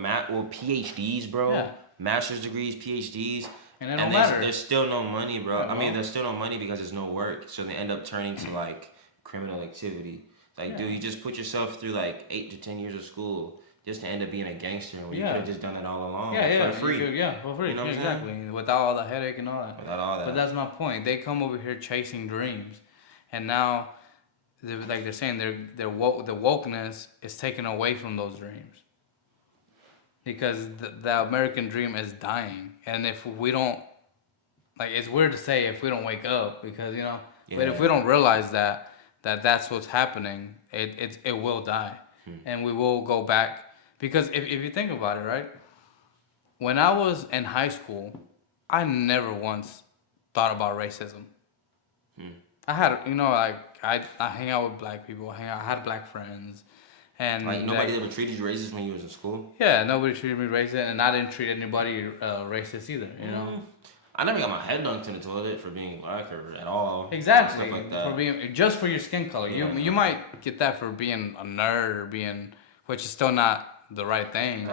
PhDs, bro. Yeah. Master's degrees, PhDs. And it don't matter. There's still no money, bro. I mean, there's still no money because there's no work. So they end up turning to criminal activity. Like, dude, you just put yourself through like 8 to 10 years of school just to end up being a gangster when you could have just done it all along. For free. For free. You know what I'm exactly. saying? Without all the headache and all that. Without all that. But that's my point. They come over here chasing dreams, and now, like they're saying, the wokeness is taken away from those dreams. Because the American dream is dying, and if we don't, like, it's weird to say if we don't wake up, because but if we don't realize that's what's happening, it will die, and we will go back. Because if you think about it, right, when I was in high school, I never once thought about racism. I had I hang out with black people. I had black friends. And like nobody ever treated you racist when you was in school? Yeah, nobody treated me racist, and I didn't treat anybody racist either, I never got my head dunked in the toilet for being black or at all. Exactly. Stuff like that. Just for your skin color. Yeah. You might get that for being a nerd or which is still not the right thing.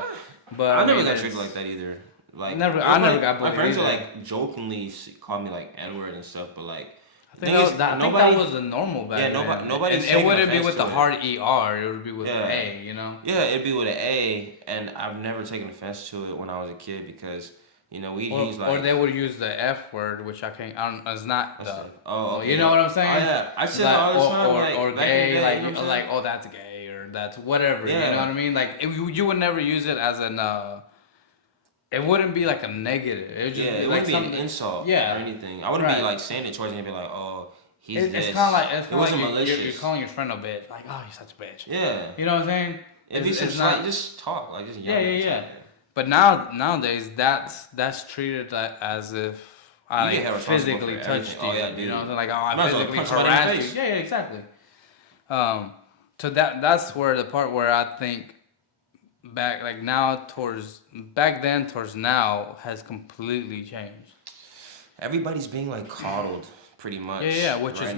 But I never got treated like that either. Like I never got my friends either. would like jokingly call me like N-word and stuff, but like I think that was the normal back then. Nobody. And it wouldn't be with the hard ER. It would be with an A. Yeah, it'd be with an A, and I've never taken offense to it when I was a kid because or they would use the F word, which I can't. It's not the. Okay. You know what I'm saying? Oh, yeah, I said it all the time. Or gay, like oh that's gay or that's whatever. Yeah. You know what I mean? Like you would never use it as an. It wouldn't be like a negative. It would just it like wouldn't be an insult or anything. I wouldn't be like saying it towards him and be like, oh, he's this. It's kind of like malicious. You're calling your friend a bitch. Like, oh, you're such a bitch. Yeah. You know what I'm saying? It'd be just talk, like just yell. Yeah. But nowadays, that's treated as if I physically touched you. You know what I'm saying? Like, oh, I physically harassed you. Yeah, exactly. So that's where the part where I think back then towards now has completely changed. Everybody's being like coddled pretty much. Yeah, which is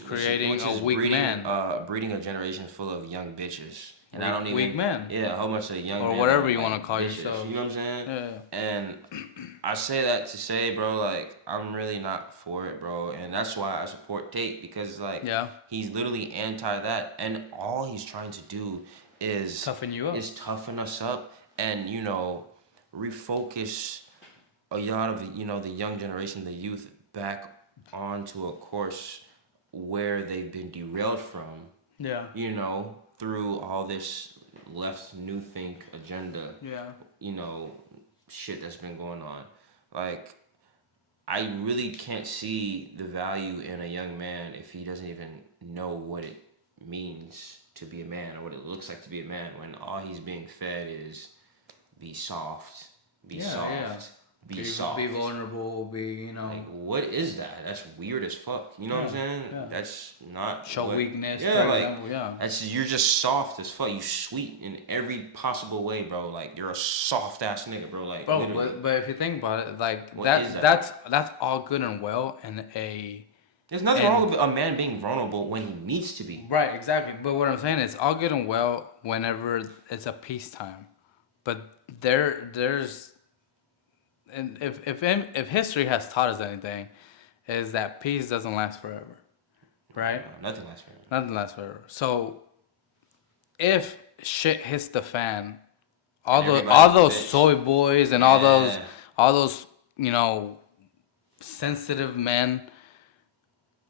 creating a weak man. Breeding a generation full of young bitches. And I don't even weak men. Yeah, a whole bunch of young or men, whatever you want to like, call bitches, yourself. You know what I'm saying? Yeah. And I say that to say, bro, like I'm really not for it, bro, and that's why I support Tate because like he's literally anti that, and all he's trying to do is toughen you up. Is toughen us up, and refocus a lot of the young generation, the youth, back onto a course where they've been derailed from. Yeah. Through all this left new think agenda. Yeah. Shit that's been going on. Like, I really can't see the value in a young man if he doesn't even know what it means to be a man or what it looks like to be a man when all he's being fed is be soft, be soft. Be soft. Be vulnerable, Like, what is that? That's weird as fuck. You know what I'm saying? Yeah. That's not... Show weakness. Yeah, like... you're just soft as fuck. You sweet in every possible way, bro. Like, you're a soft-ass nigga, bro. Like, bro, but if you think about it, like, that's all good and well in a... There's nothing wrong with a man being vulnerable when he needs to be. Right, exactly. But what I'm saying is all good and well whenever it's a peacetime. But there's... And if history has taught us anything, is that peace doesn't last forever, right? No, nothing lasts forever. Nothing lasts forever. So, if shit hits the fan, all those soy boys and all those sensitive men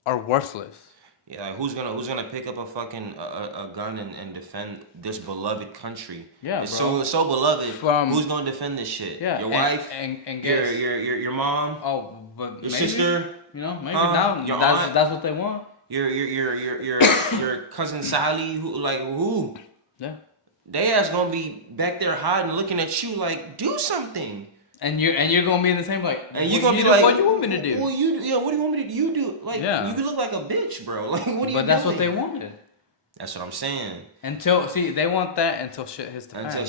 are worthless. Yeah, like who's gonna pick up a fucking a gun and defend this beloved country? Yeah, it's bro. so beloved. Who's gonna defend this shit? Yeah, your wife and your mom. Oh, but your sister. Maybe now that's what they want. Your cousin Sally. Who? Yeah. They ass gonna be back there hiding, looking at you like do something. And you're gonna be in the same and you're gonna be like, what you want me to do? Well, what do you want me to do? You do like you look like a bitch, bro. Like what are you? But that's what they wanted. That's what I'm saying. They want that until shit hits the fan.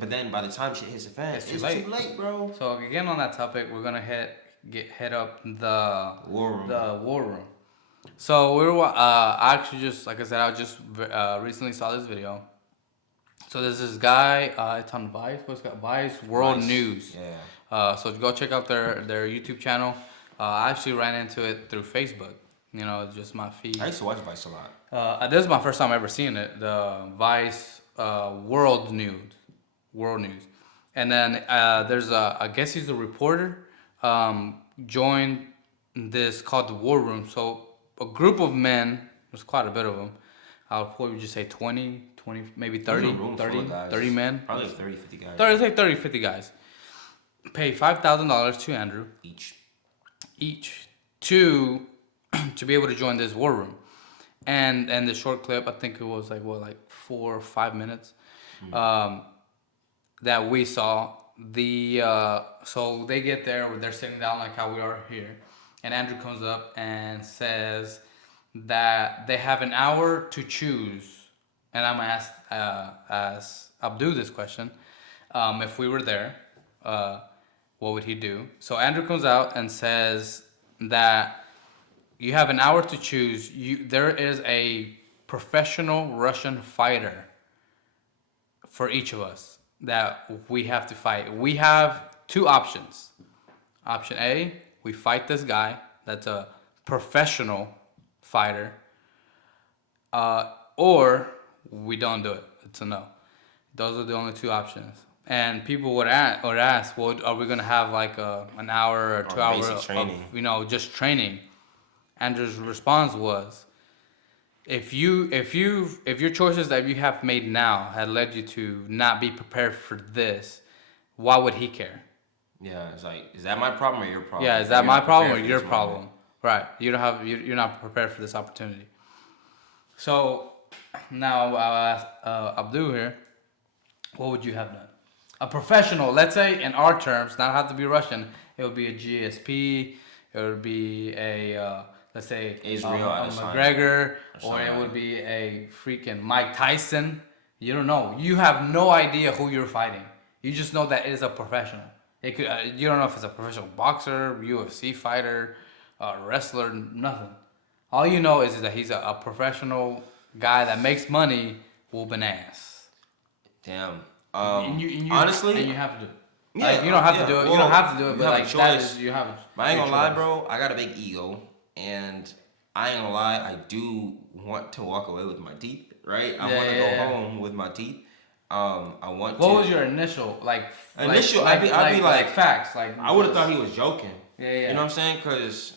But then by the time shit hits the fan, it's too late, bro. So again on that topic, we're gonna hit up the war room. So we were I actually just like I said I just recently saw this video. So there's this guy, it's on Vice. What's it called? Vice World News. Yeah. So go check out their YouTube channel. I actually ran into it through Facebook. You know, just my feed. I used to watch Vice a lot. This is my first time ever seeing it. The Vice World News. And then there's I guess he's a reporter, joined this called the War Room. So a group of men, there's quite a bit of them. I would probably just say 20, maybe 30 men. Probably 30, 50 guys. 30, 50 guys. Pay $5,000 to Andrew. Each. To be able to join this War Room. And the short clip, I think it was like 4 or 5 minutes. That we saw so they get there where they're sitting down like how we are here, and Andrew comes up and says that they have an hour to choose, and I'm gonna ask Abdul this question: if we were there, what would he do? So Andrew comes out and says that you have an hour to choose. There is a professional Russian fighter for each of us that we have to fight. We have 2 options. Option A, we fight this guy that's a professional fighter, or we don't do it. It's a no. Those are the only 2 options. And people would ask, well, are we gonna have like an hour or 2 hours of just training? Andrew's response was, if your choices that you have made now had led you to not be prepared for this, why would he care? Yeah, it's like, is that my problem or your problem? Yeah, is that my problem or your problem? Right. You're not prepared for this opportunity. So now I'll ask Abdul here, what would you have done? A professional, let's say in our terms, not have to be Russian, it would be a GSP, it would be a let's say Israel McGregor, or it would be a freaking Mike Tyson. You don't know. You have no idea who you're fighting. You just know that it is a professional. It could. You don't know if it's a professional boxer, UFC fighter, wrestler, nothing. All you know is that he's a professional guy that makes money whooping ass. Damn. Honestly, and you have to do it. Yeah, like, you don't have to do it. Well, you don't have to do it, but like choice. You have. But I ain't gonna lie, bro. I got a big ego. And I ain't gonna lie, I do want to walk away with my teeth, right? I want to go home with my teeth. I want. What was your initial Initial, I'd be like facts. I would have thought he was joking. Yeah. You know what I'm saying? Because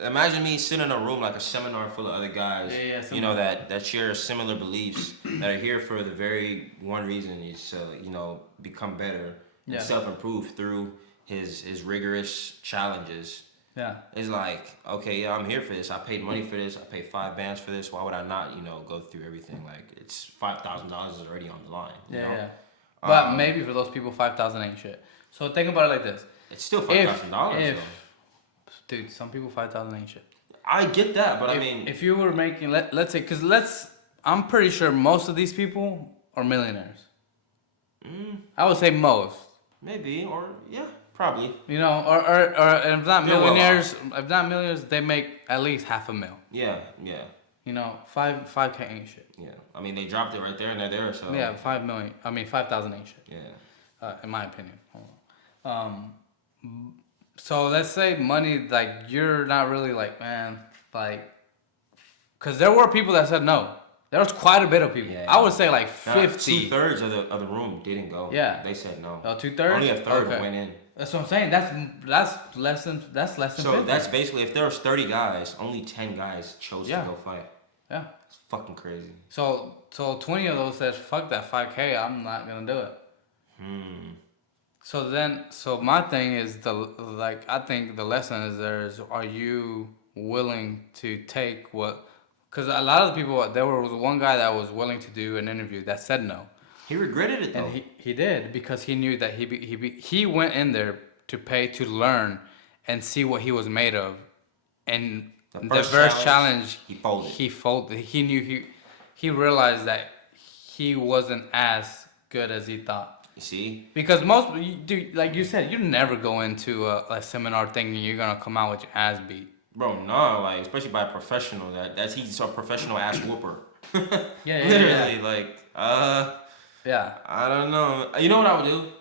imagine me sitting in a room like a seminar full of other guys. You know that share similar beliefs that are here for the very one reason is to become better and self-improve through his rigorous challenges. Yeah. It's like, okay, yeah, I'm here for this. I paid money for this. I paid $5 for this. Why would I not, go through everything? Like, it's $5,000 is already on the line. You know? Yeah. But maybe for those people, 5,000 ain't shit. So think about it like this. It's still $5,000 though. Dude, some people 5,000 ain't shit. I get that, but if you were making, let's say, I'm pretty sure most of these people are millionaires. I would say most. Maybe, or yeah. Probably. Or if not millionaires, they make at least $500,000. Yeah. 5K ain't shit. Yeah. I mean, they dropped it right there and they're there, so. Yeah, 5,000 ain't shit. Yeah. In my opinion. So let's say money, like, you're not really like, man, like, because there were people that said no. There was quite a bit of people. Yeah. I would say like 50. 2/3 of the room didn't go. Yeah. They said no. Oh, 2/3? Only a third went in. That's what I'm saying. That's less than 50. So that's basically, if there was 30 guys, only 10 guys chose to go fight. Yeah. It's fucking crazy. So 20 of those said, fuck that 5K, I'm not gonna do it. So my thing is I think the lesson is are you willing to take what? Because a lot of the people, there was one guy that was willing to do an interview that said no. He regretted it though. And he did, because he knew that he went in there to pay to learn and see what he was made of. And the first challenge he folded. He knew he realized that he wasn't as good as he thought. You see? Because dude, like you said, you never go into a seminar thinking you're gonna come out with your ass beat. Bro, no, like, especially by a professional. He's a professional ass whooper. Yeah. Literally, like, yeah. I don't know. You know what I would do?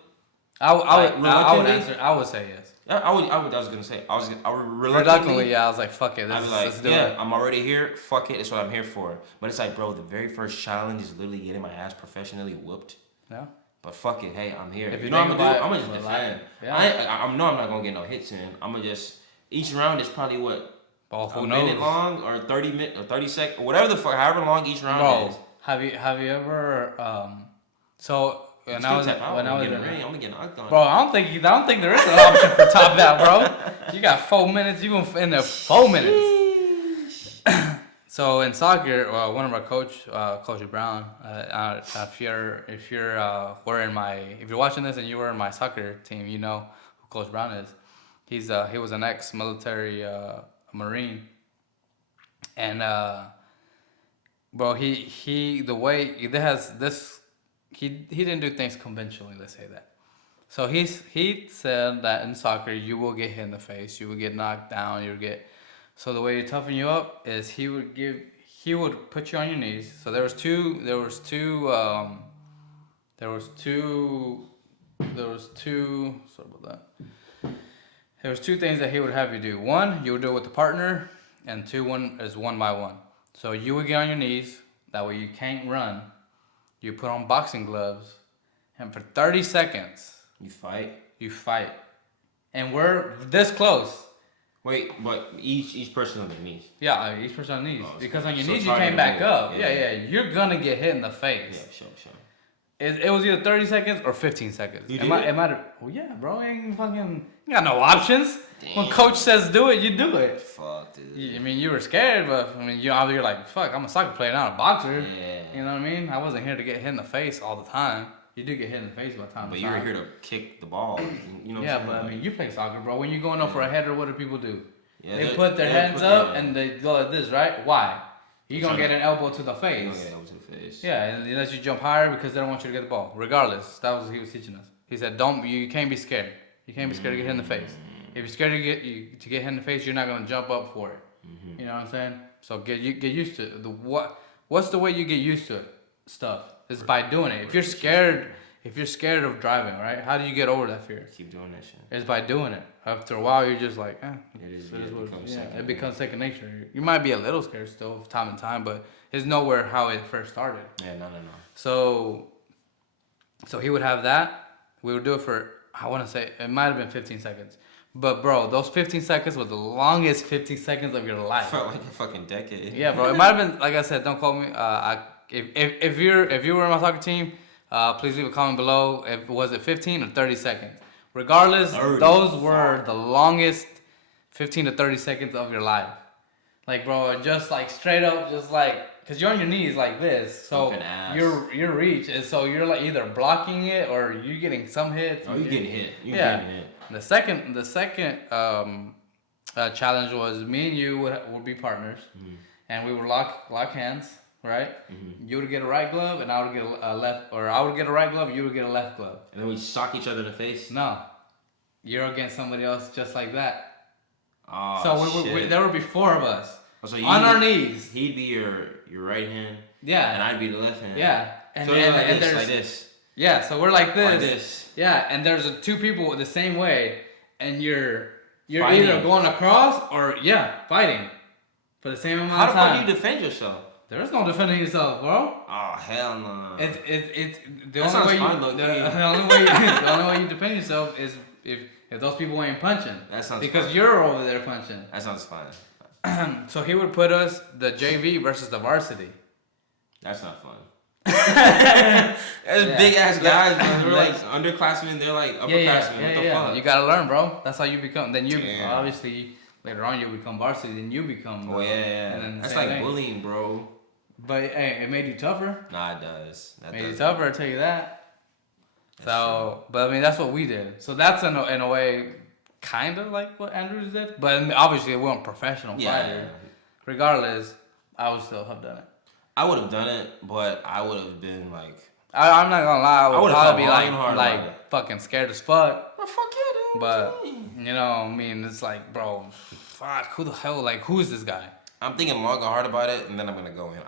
I would answer. I would say yes. I was gonna say. I would reluctantly. Yeah, I was like, fuck it. Let's do it. I'm already here. Fuck it. It's what I'm here for. But it's like, bro, the very first challenge is literally getting my ass professionally whooped. Yeah. But fuck it. Hey, I'm here. If you know what I'm gonna do? I'm gonna just defend. Yeah. I'm not gonna get no hits in. I'm gonna just each round is probably what. Who knows? Minute long or 30 minutes or 30 seconds or whatever the fuck, however long each round is. Have you ever when I was in the ring, I'm gonna get knocked on. Bro, I don't think there is an option for top that, bro. You got 4 minutes. You gonna in there 4 minutes. So in soccer, one of our Coach Brown. If you're watching this and you were in my soccer team, you know who Coach Brown is. He was an ex-military Marine, and bro, he didn't do things conventionally. Let's say that. So he said that in soccer you will get hit in the face, you will get knocked down, So the way to toughen you up is he would put you on your knees. So there was two. Sorry about that. There was two things that he would have you do. One, you would do it with the partner, and one is one by one. So you would get on your knees. That way you can't run. You put on boxing gloves, and for 30 seconds, you fight, and we're this close. Wait, but each person on their knees. Yeah, each person on their knees. Because on your knees you came back up. Yeah. You're gonna get hit in the face. Yeah, sure. It was either 30 seconds or 15 seconds. It might have. Well, yeah, bro. You got no options. Damn. When coach says do it, you do it. Fuck, dude. I mean, you were scared, but I mean, you're like, fuck, I'm a soccer player, not a boxer. Yeah. You know what I mean? I wasn't here to get hit in the face all the time. You do get hit in the face by time. But you were here to kick the ball. You know what I'm saying? But I mean, you play soccer, bro. When you're going up for a header, what do people do? Yeah, they put their hands up and they go like this, right? Why? You're going to get an elbow to the face. Yeah, elbow to the face. Yeah, and unless you jump higher because they don't want you to get the ball. Regardless, that was what he was teaching us. He said, you can't be scared. You can't be scared to get hit in the face. If you're scared to get hit in the face, you're not going to jump up for it. Mm-hmm. You know what I'm saying? So get used to it. What's the way you get used to it? Stuff. It's by doing it. If you're scared of driving, right? How do you get over that fear? Keep doing that shit. It's by doing it. After a while, you're just like, it becomes second nature. You might be a little scared still, time to time, but it's nowhere how it first started. Yeah, no. So he would have that. We would do it for, I want to say, it might have been 15 seconds. But bro, those 15 seconds were the longest 15 seconds of your life. Felt like a fucking decade. Yeah, bro. It might have been, like I said, don't call me. If you were on my soccer team, please leave a comment below. Was it 15 or 30 seconds? Regardless, those were the longest 15 to 30 seconds of your life. Like, bro, just like straight up, just like, because you're on your knees like this. So your reach is, so you're like either blocking it or you're getting some hits. Oh, you're getting hit. Getting hit. The second challenge was me and you would be partners, and we would lock hands. Right? Mm-hmm. You would get a right glove, and I would get a left, or I would get a right glove, you would get a left glove. And then we sock each other in the face? No. You're against somebody else just like that. Oh, so there would be four of us. Oh, so on our knees. He'd be your right hand. Yeah. And I'd be the left hand. Yeah. And, so and there's like this. Yeah, so we're like this. Like this. Yeah, and there's two people the same way, and you're either going across or, fighting for the same amount of time. How the fuck do you defend yourself? There is no defending yourself, bro. Oh, hell no. It's the only way you defend yourself is if those people ain't punching. That sounds because fun. You're over there punching. That sounds fun. So he would put us the JV versus the varsity. That's not fun. That's big ass guys, man. We're like underclassmen. They're like upperclassmen. What the fuck? You gotta learn, bro. That's how you become. Then you obviously later on you become varsity. Then you become. And then that's like bullying, bro. But hey, it made you tougher. Nah, it does. Made you tougher, I'll tell you that. So, but I mean, that's what we did. So that's in a way, kind of like what Andrews did. But obviously, we weren't professional fighters. Regardless, I would still have done it. I would have done it, but I would have been like. I'm not gonna lie. I would probably be like fucking scared as fuck. Well, fuck yeah, dude. But I mean, it's like, bro, fuck, who the hell? Like, who is this guy? I'm thinking long and hard about it, and then I'm gonna go in.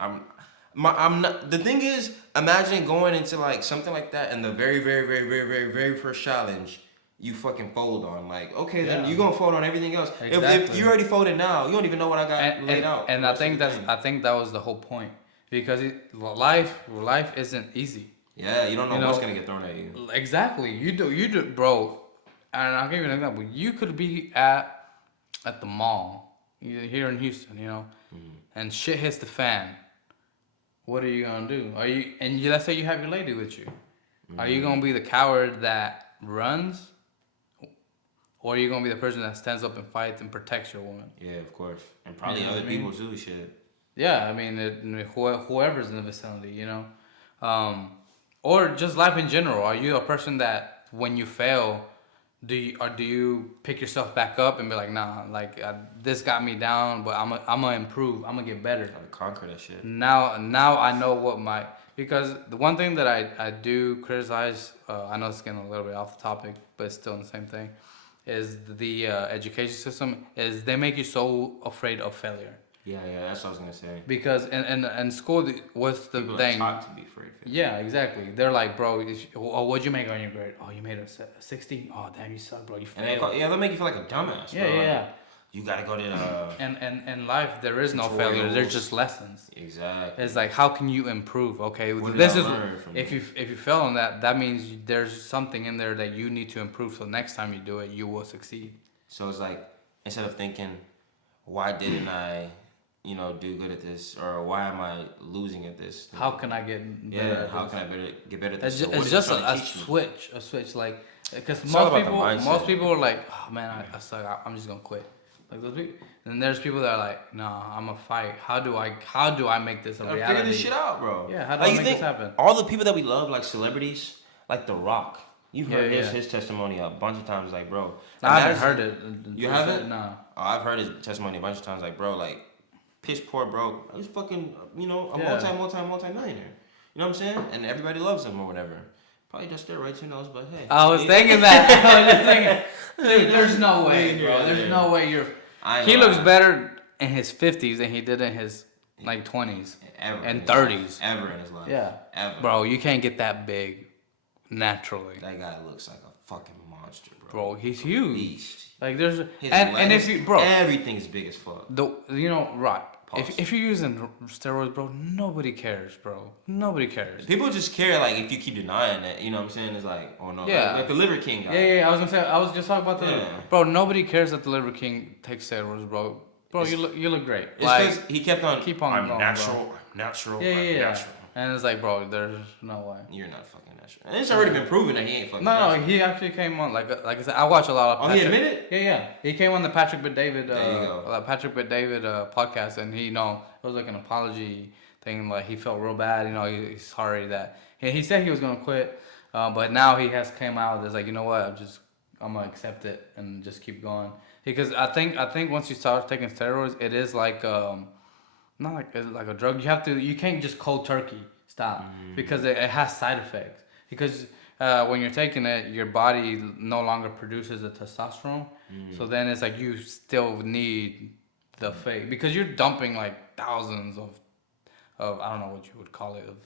I'm not. The thing is, imagine going into like something like that, and the very, very, very, very, very, very first challenge you fucking fold on. Like, okay, then you gonna fold on everything else. Exactly. If you already folded now, you don't even know what I got laid out. And I think that was the whole point, because life isn't easy. Yeah, you don't know what's gonna get thrown at you. Exactly. You do, bro. And I'll give you an example. You could be at the mall here in Houston, and shit hits the fan. What are you gonna do? Let's say you have your lady with you. Are you gonna be the coward that runs, or are you gonna be the person that stands up and fights and protects your woman? Yeah, of course, and probably other people too. Shit. Yeah, I mean, whoever's in the vicinity, or just life in general. Are you a person that when you fail, do you pick yourself back up and be like, nah, like this got me down, but I'm gonna improve. I'm gonna get better. Gotta conquer that shit. Now I know because the one thing that I do criticize, I know it's getting a little bit off the topic, but it's still the same thing, is the education system. Is they make you so afraid of failure. Yeah, that's what I was gonna say. Because in school, what's the people thing? Are taught to be afraid. Yeah, exactly. They're like, bro, what'd you make on your grade? Oh, you made a 60. Oh, damn, you suck, bro. You failed. They'll make you feel like a dumbass. Yeah, bro. yeah. You gotta go to. And in life, there is no failure. There's just lessons. Exactly. It's like, how can you improve? Okay, this is if you fail on that, that means there's something in there that you need to improve. So next time you do it, you will succeed. So it's like, instead of thinking, why didn't I? Do good at this, or why am I losing at this? How can I get better at how this? can I get better at this? It's just a switch, like, because most people are like, oh man, I suck, I'm just gonna quit. Like those people, and there's people that are like, no, I'm gonna fight. How do I make this a reality? Figure this shit out, bro. Yeah, how do I make this happen? All the people that we love, like celebrities, like The Rock. You've heard his testimony a bunch of times, like, bro. I haven't heard it. You haven't? No. Oh, I've heard his testimony a bunch of times, like, bro, like, piss poor broke. I was fucking, a multi-millionaire. You know what I'm saying? And everybody loves him or whatever. Probably just steroids, who knows? But hey. I was thinking that. I was just thinking, dude, there's no way, bro. There's no way he looks better in his 50s than he did in his like 20s and 30s. Ever in his life. Yeah. Ever. Bro, you can't get that big naturally. That guy looks like a fucking monster, bro. Bro, he's huge. Beast. Like there's and if you, bro, everything's big as fuck. Right. If you're using steroids, bro, nobody cares, bro. Nobody cares. People just care, like, if you keep denying that, you know what I'm saying? It's like, oh no, like the Liver King guy. Yeah, I was just talking about bro, nobody cares that the Liver King takes steroids, bro. Bro, you look great. It's because he kept on, I'm going, natural, natural. And it's like, bro, there's no way. You're not fucking natural. And it's already been proven that he ain't fucking natural. No, he actually came on, like I said, I watch a lot of Patrick. Oh, he admitted? Yeah. He came on the Patrick Bet David go. Podcast, and he, it was like an apology thing, like he felt real bad, he's sorry that, he said he was going to quit, but now he has came out, there's like, you know what, I'm going to accept it and just keep going. Because I think once you start taking steroids, it is like, not like a drug. You can't just cold turkey stop because it has side effects. Because when you're taking it, your body no longer produces the testosterone. So then it's like you still need the fake, because you're dumping like thousands of I don't know what you would call it, of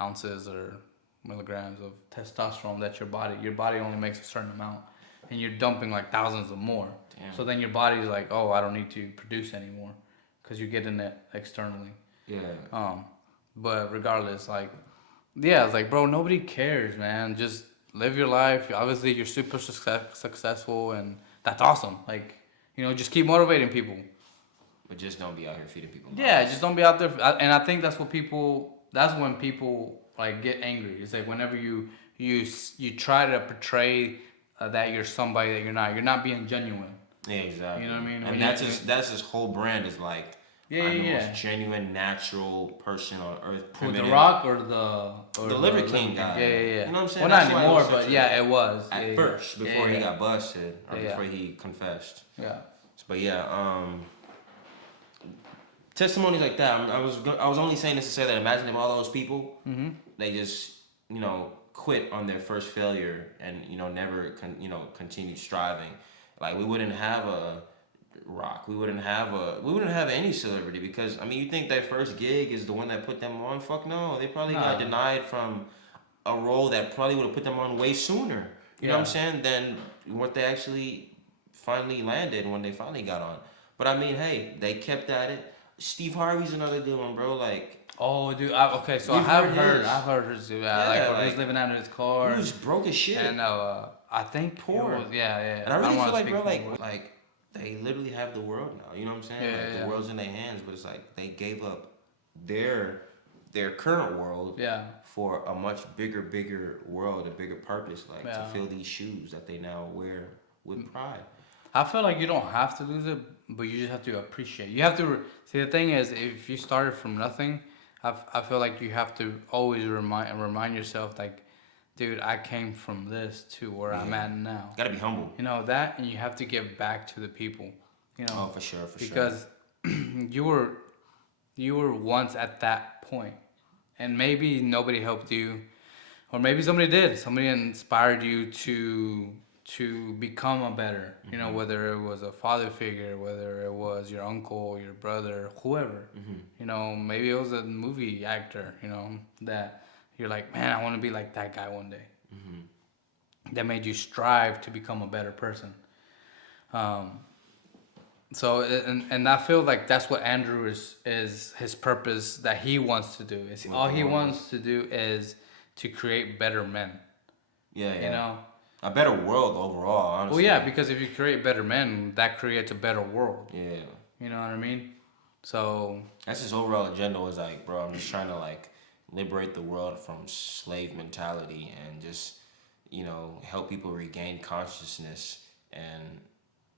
ounces or milligrams of testosterone that your body only makes a certain amount, and you're dumping like thousands of more. Damn. So then your body's like, oh, I don't need to produce anymore, because you're getting it externally. Yeah. But regardless, like, yeah, it's like, bro, nobody cares, man. Just live your life. Obviously, you're super successful, and that's awesome. Like, just keep motivating people. But just don't be out here feeding people. Yeah, just don't be out there. And I think that's when people like get angry. It's like whenever you try to portray that you're somebody that you're not. You're not being genuine. Yeah, exactly. You know what I mean? And that's his whole brand is like, I'm the most genuine, natural person on earth. With The Rock or the Liver King guy. Yeah. You know what I'm saying? Well, not anymore, but yeah, it was. At first, before he got busted, or before he confessed. Yeah. But yeah, testimonies like that. I was only saying this to say that, imagine if all those people, they just, quit on their first failure and, never continue striving. Like, we wouldn't have rock. We wouldn't have any celebrity because I mean, you think that first gig is the one that put them on? Fuck no. They probably got denied from a role that probably would have put them on way sooner. You know what I'm saying? Than what they actually finally landed when they finally got on. But I mean, hey, they kept at it. Steve Harvey's another good one, bro. Like, oh, dude. Okay, so I've heard his. Like he was living out in his car. He was broke as shit. And I think poor. Yeah. And I really feel like, bro, like they literally have the world now. You know what I'm saying? Yeah, like the world's in their hands, but it's like they gave up their current world for a much bigger world, a bigger purpose, like to fill these shoes that they now wear with pride. I feel like you don't have to lose it, but you just have to appreciate. You have to see. The thing is, if you started from nothing, I feel like you have to always remind yourself, like, dude, I came from this to where I'm at now. Gotta be humble. You know that, and you have to give back to the people. You know. Oh, for sure. Because you were once at that point, and maybe nobody helped you, or maybe somebody did. Somebody inspired you to become a better, you know, whether it was a father figure, whether it was your uncle, your brother, whoever, you know, maybe it was a movie actor, you know, that you're like, man, I want to be like that guy one day. That made you strive to become a better person. So, and I feel like that's what Andrew is his purpose that he wants to do. All he wants to do is to create better men. Yeah. You know? A better world overall, honestly. Well, yeah, because if you create better men, that creates a better world. Yeah. You know what I mean? So... That's his overall agenda was like, bro, I'm just trying to, like, liberate the world from slave mentality and just, you know, help people regain consciousness and,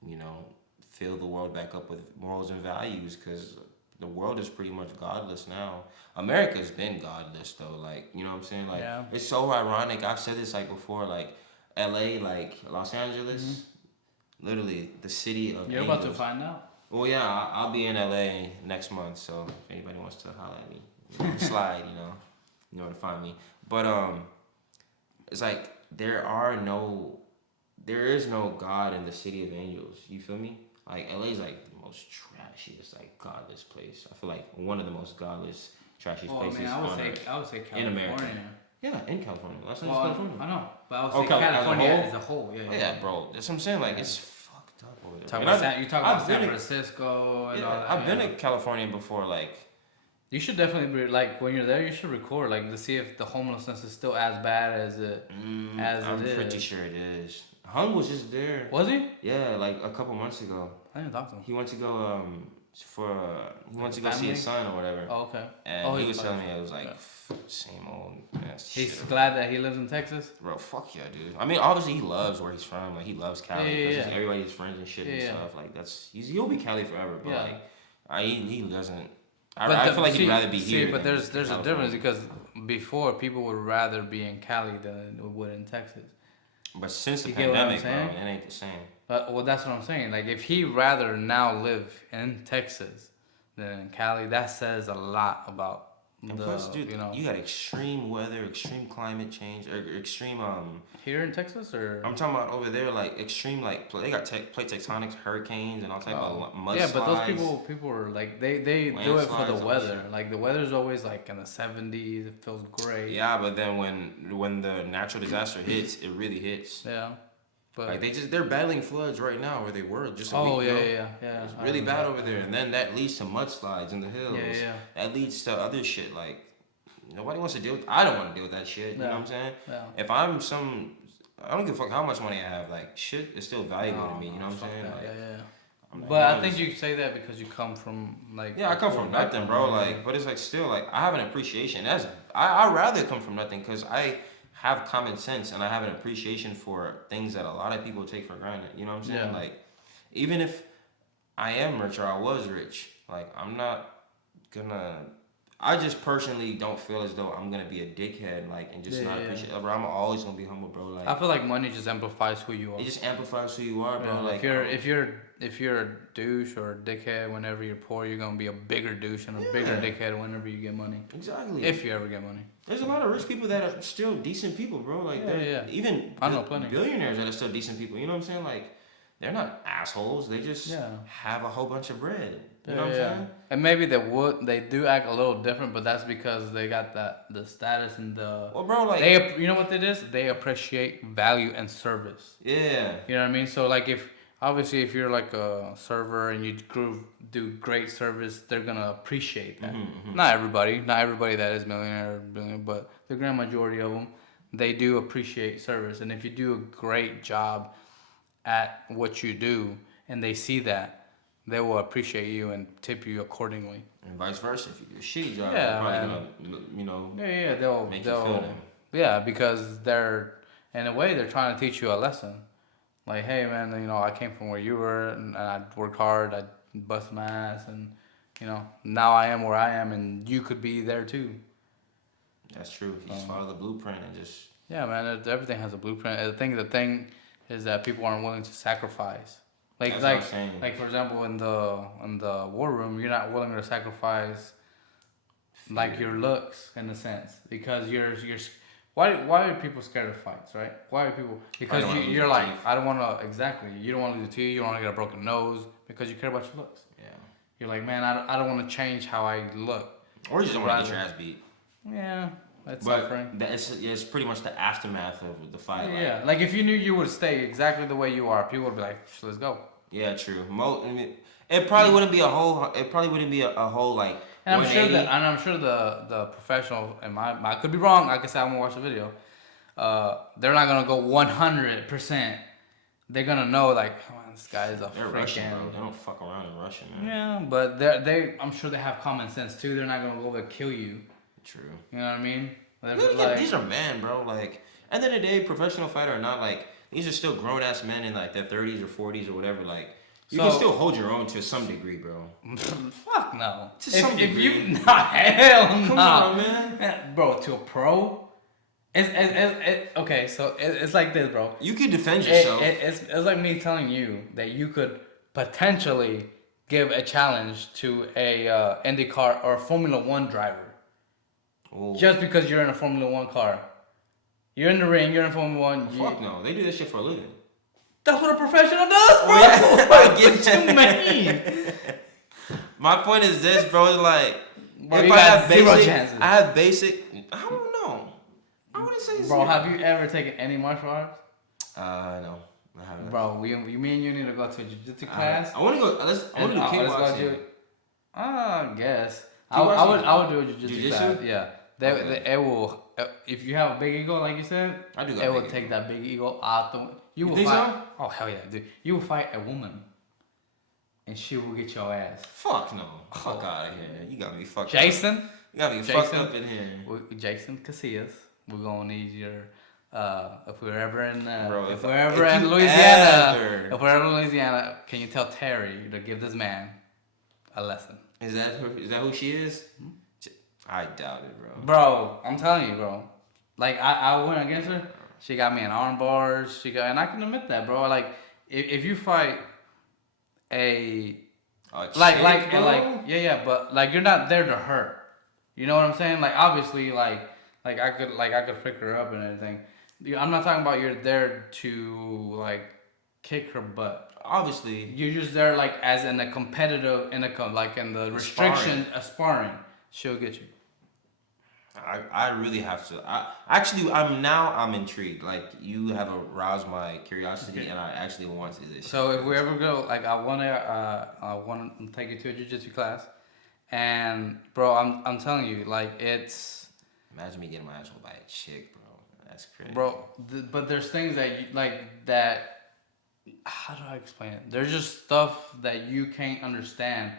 you know, fill the world back up with morals and values because the world is pretty much godless now. America's been godless, though. Like, you know what I'm saying? Like, it's so ironic. I've said this, like, before, like, LA, like Los Angeles, literally the city of You're angels. about to find out. Well, yeah, I'll be in LA next month, so if anybody wants to holler at me, you know, slide, you know where to find me. But it's like there is no God in the city of angels. You feel me? Like LA's like the most trashiest, like godless place. I feel like one of the most godless, trashiest places. Man, I would say California. In America. Yeah, in California. Los Angeles, California. I know, but I would say California as a whole. Yeah, bro. That's what I'm saying. Like, it's fucked up over there. You talk about San Francisco and all that. I've been to California before, like... You should definitely be, like, when you're there, you should record, like, to see if the homelessness is still as bad as it is. I'm pretty sure it is. Hung was just there. Was he? Yeah, like, a couple months ago. I didn't talk to him. He went to go, he went to go see his son or whatever. Oh, okay. And he was telling me it was like same old He's shit. glad that he lives in Texas? Bro, fuck yeah, dude. I mean, obviously he loves where he's from. Like, he loves Cali. Yeah. Everybody's friends and shit and stuff. Like, he'll be Cali forever. But, like, he doesn't... I feel like he'd rather be here. But there's a difference because before, people would rather be in Cali than would in Texas. But since the pandemic, bro, it ain't the same. Well, that's what I'm saying. Like, if he rather now live in Texas than in Cali, that says a lot about plus, dude, you got extreme weather, extreme climate change, or extreme Here in Texas, or I'm talking about over there, like extreme, like they got plate tectonics, hurricanes, and all type of mudslides. Yeah, but those people are like they do it for the weather. Like the weather's always like in the 70s. It feels great. Yeah, but then when the natural disaster hits, it really hits. Yeah. But like they're battling floods right now where they were just a week ago. Yeah. It's really bad over there, and then that leads to mudslides in the hills. Yeah. That leads to other shit like nobody wants to deal with. I don't want to deal with that shit. You know what I'm saying? Yeah. If I don't give a fuck how much money I have. Like shit is still valuable to me. You know what I'm saying? Like, but I think you say that because you come from like. Yeah, I come from nothing, bro. Like, but it's like still like I have an appreciation. I'd rather come from nothing because I have common sense and I have an appreciation for things that a lot of people take for granted. You know what I'm saying? Yeah. Like, even if I am rich or I was rich, like I'm not gonna. I just personally don't feel as though I'm gonna be a dickhead, like, and just not appreciate. Bro, I'm always gonna be humble, bro. Like, I feel like money just amplifies who you are. It just amplifies who you are, bro. Like, if you're a douche or a dickhead whenever you're poor, you're gonna be a bigger douche and a bigger dickhead whenever you get money. Exactly. If you ever get money. There's a lot of rich people that are still decent people, bro. Like, even I know plenty billionaires that are still decent people. You know what I'm saying? Like, they're not assholes. They just have a whole bunch of bread. You know what I'm saying? And maybe they do act a little different, but that's because they got the status and the. Well, bro, like you know what it is? They appreciate value and service. Yeah. You know what I mean? So like if you're like a server and you do great service, they're gonna appreciate that. Not everybody that is millionaire or billionaire, but the grand majority of them, they do appreciate service. And if you do a great job at what you do, and they see that, they will appreciate you and tip you accordingly. And vice versa. If you do a shitty job, they're probably gonna, they'll make you feel them. Yeah, because in a way, they're trying to teach you a lesson. Like, hey, man, I came from where you were, and I worked hard, I busted my ass, and, now I am where I am, and you could be there too. That's true. You just follow the blueprint and just... Yeah, man, everything has a blueprint. The thing is that people aren't willing to sacrifice. Like for example, in the war room, you're not willing to sacrifice like your looks in a sense, because you're why are people scared of fights, right? Why are people? Because you're like, I don't want to you don't want to lose teeth, you don't want to get a broken nose because you care about your looks. Yeah. You're like, man, I don't want to change how I look. Or you just don't want to get your ass beat. Yeah. That's suffering. It's pretty much the aftermath of the fight. Yeah, like if you knew you would stay exactly the way you are, people would be like, let's go. Yeah, true. It probably wouldn't be a whole. It probably wouldn't be a whole like. And I'm sure the professional, and I could be wrong. Like I said, I'm gonna watch the video. They're not gonna go 100%. They're gonna know like, come on, this guy is a freaking. Russian, bro. They don't fuck around in Russian, man. Yeah, but I'm sure they have common sense too. They're not gonna go over kill you. True. You know what I mean? These are men, bro. Like, end of the day, professional fighter or not, like, these are still grown ass men in like their 30s or 40s or whatever. Like, you can still hold your own to some degree, bro. Fuck no. To some degree. If you hell no. Come on, man. Bro, to a pro. Okay, so it's like this, bro. You can defend yourself. It's like me telling you that you could potentially give a challenge to a IndyCar or a Formula One driver. Ooh. Just because you're in a Formula One car. You're in the ring, you're in Formula One. Fuck no, they do this shit for a living. That's what a professional does, bro. I get what you mean? My point is this, bro. Like, bro, if I have zero chances. I have basic. I don't know. I wouldn't say zero. Bro, have you ever taken any martial arts? No, I haven't. Bro, me and you need to go to a jiu-jitsu class. I want to go. I want to do kickboxing. I guess. I would do a jiu-jitsu class. Yeah. It will. If you have a big ego, like you said, it will take that big ego out the. You will think fight. So? Oh hell yeah, dude! You will fight a woman, and she will get your ass. Fuck no! Fuck out of here! You got me fucked Jason? up. You got me fucked up in here. Jason Casillas, we're gonna need your. If we're ever in Louisiana, if we're ever in Louisiana, can you tell Terry to give this man a lesson? Is that who she is? Hmm? I doubt it, bro. Bro, I'm telling you, bro. Like I went against her. She got me in arm bars. And I can admit that, bro. Like if you fight a but like you're not there to hurt. You know what I'm saying? Like obviously, like I could pick her up and everything. I'm not talking about you're there to like kick her butt. Obviously, you're just there like as in a competitive in the restriction sparring. She'll get you. I really have to. I'm intrigued. Like you have aroused my curiosity, and I actually want to do this. So if we ever go, like I want to take you to a jiu-jitsu class, and bro, I'm telling you, like it's. Imagine me getting my ass whooped by a chick, bro. That's crazy. Bro, but there's things that you, like that. How do I explain it? There's just stuff that you can't understand.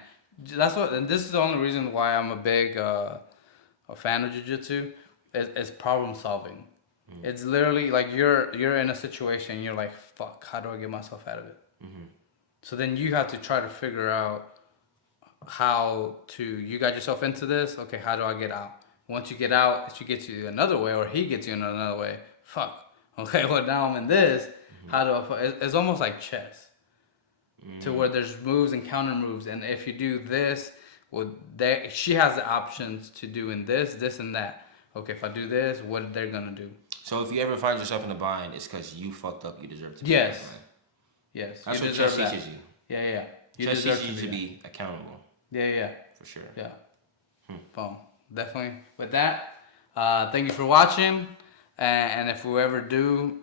And this is the only reason why I'm a big a fan of jiu-jitsu is problem solving. Mm-hmm. It's literally like you're in a situation, you're like, fuck, how do I get myself out of it? Mm-hmm. So then you have to try to figure out you got yourself into this, okay, how do I get out? Once you get out, she gets you another way, or he gets you in another way, fuck, okay, well now I'm in this, mm-hmm. How do I, it's almost like chess. To where there's moves and counter moves, and if you do this, well, she has the options to do in this, and that. Okay, if I do this, what they're gonna do? So if you ever find yourself in a bind, it's because you fucked up. You deserve to. Yes. Yes. That's what chess teaches you. Yeah. Chess teaches you to be accountable. Yeah. For sure. Yeah. Boom. Definitely. With that, thank you for watching. And if we ever do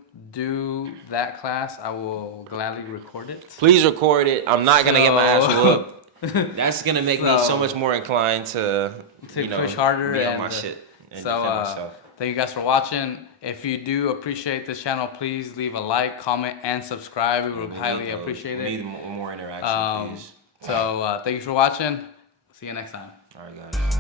that class, I will gladly record it. Please record it. I'm not gonna get my ass whooped. That's gonna make me so much more inclined to push harder be and on my shit and so, defend myself. Thank you guys for watching. If you do appreciate this channel, please leave a like, comment, and subscribe. We would highly appreciate it. We need more interaction, please. So thank you for watching. See you next time. All right, guys.